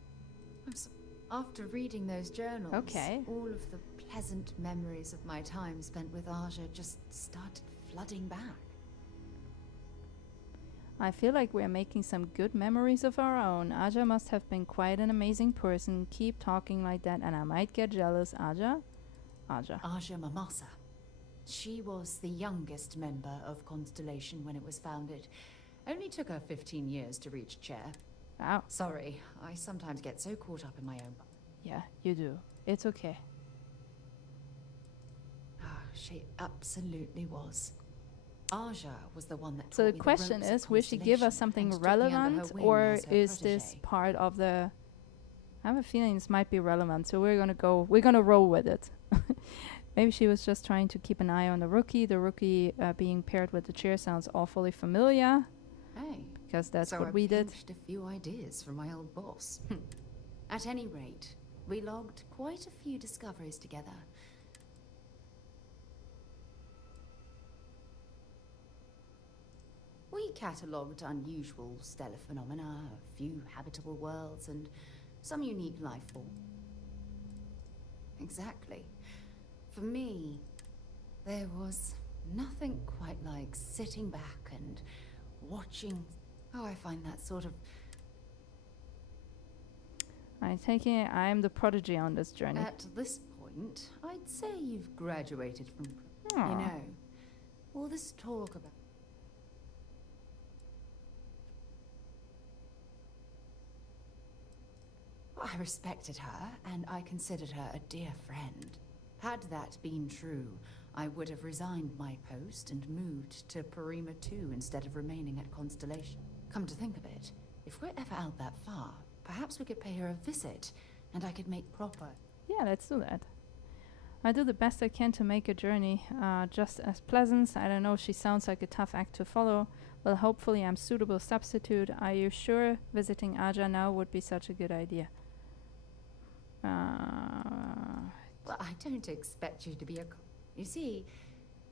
After reading those journals, all of the pleasant memories of my time spent with Aja just started flooding back. I feel like we're making some good memories of our own. Aja must have been quite an amazing person. Keep talking like that and I might get jealous. Aja? Aja Mamasa. She was the youngest member of Constellation when it was founded. Only took her 15 years to reach chair. Wow. Sorry, I sometimes get so caught up in my own... Yeah, you do. It's okay. She absolutely was. Aja was the one that So the question is, will she give us something relevant, or is this part of the... I have a feeling this might be relevant, so we're gonna roll with it. Maybe she was just trying to keep an eye on the rookie. The rookie being paired with the chair sounds awfully familiar. Hey. Because that's so what I we did. pinched a few ideas from my old boss. At any rate, we logged quite a few discoveries together. We catalogued unusual stellar phenomena, a few habitable worlds, and some unique life form. Exactly. For me, there was nothing quite like sitting back and watching. Oh, I find that sort of... I take it I'm the prodigy on this journey. At this point, I'd say you've graduated from... Aw. You know, all this talk about... I respected her, and I considered her a dear friend. Had that been true, I would have resigned my post and moved to Polymath 2 instead of remaining at Constellation. Come to think of it, if we're ever out that far, perhaps we could pay her a visit, and I could make proper... Yeah, let's do that. I do the best I can to make a journey just as pleasant. I don't know, she sounds like a tough act to follow. Well, hopefully I'm suitable substitute. Are you sure visiting Aja now would be such a good idea? Well, I don't expect you to be a... You see,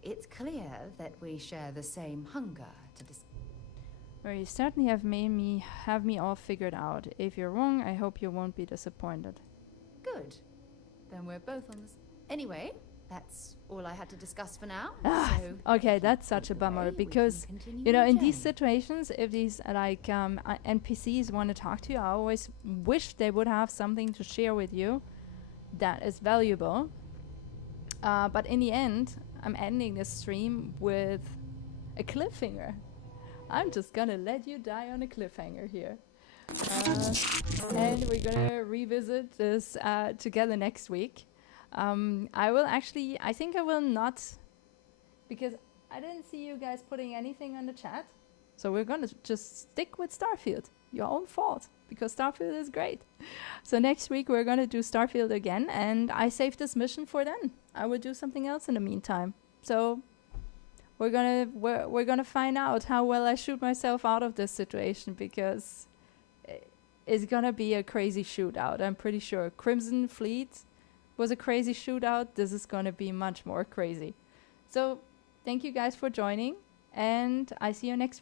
it's clear that we share the same hunger to Well, you certainly have made me have me all figured out. If you're wrong, I hope you won't be disappointed. Good. Then we're both on this... Anyway, that's all I had to discuss for now. Ah, So okay, that's such a bummer because, you know, in these situations, if these like NPCs want to talk to you, I always wish they would have something to share with you that is valuable. But in the end, I'm ending this stream with a cliffhanger. I'm just gonna let you die on a cliffhanger here. And we're gonna revisit this together next week. I think I will not, because I didn't see you guys putting anything on the chat. So we're gonna just stick with Starfield. Your own fault, because Starfield is great. So next week we're gonna do Starfield again, and I saved this mission for then. I will do something else in the meantime. So we're gonna find out how well I shoot myself out of this situation, because it's gonna be a crazy shootout. I'm pretty sure Crimson Fleet was a crazy shootout. This is gonna be much more crazy. So thank you guys for joining, and I see you next week.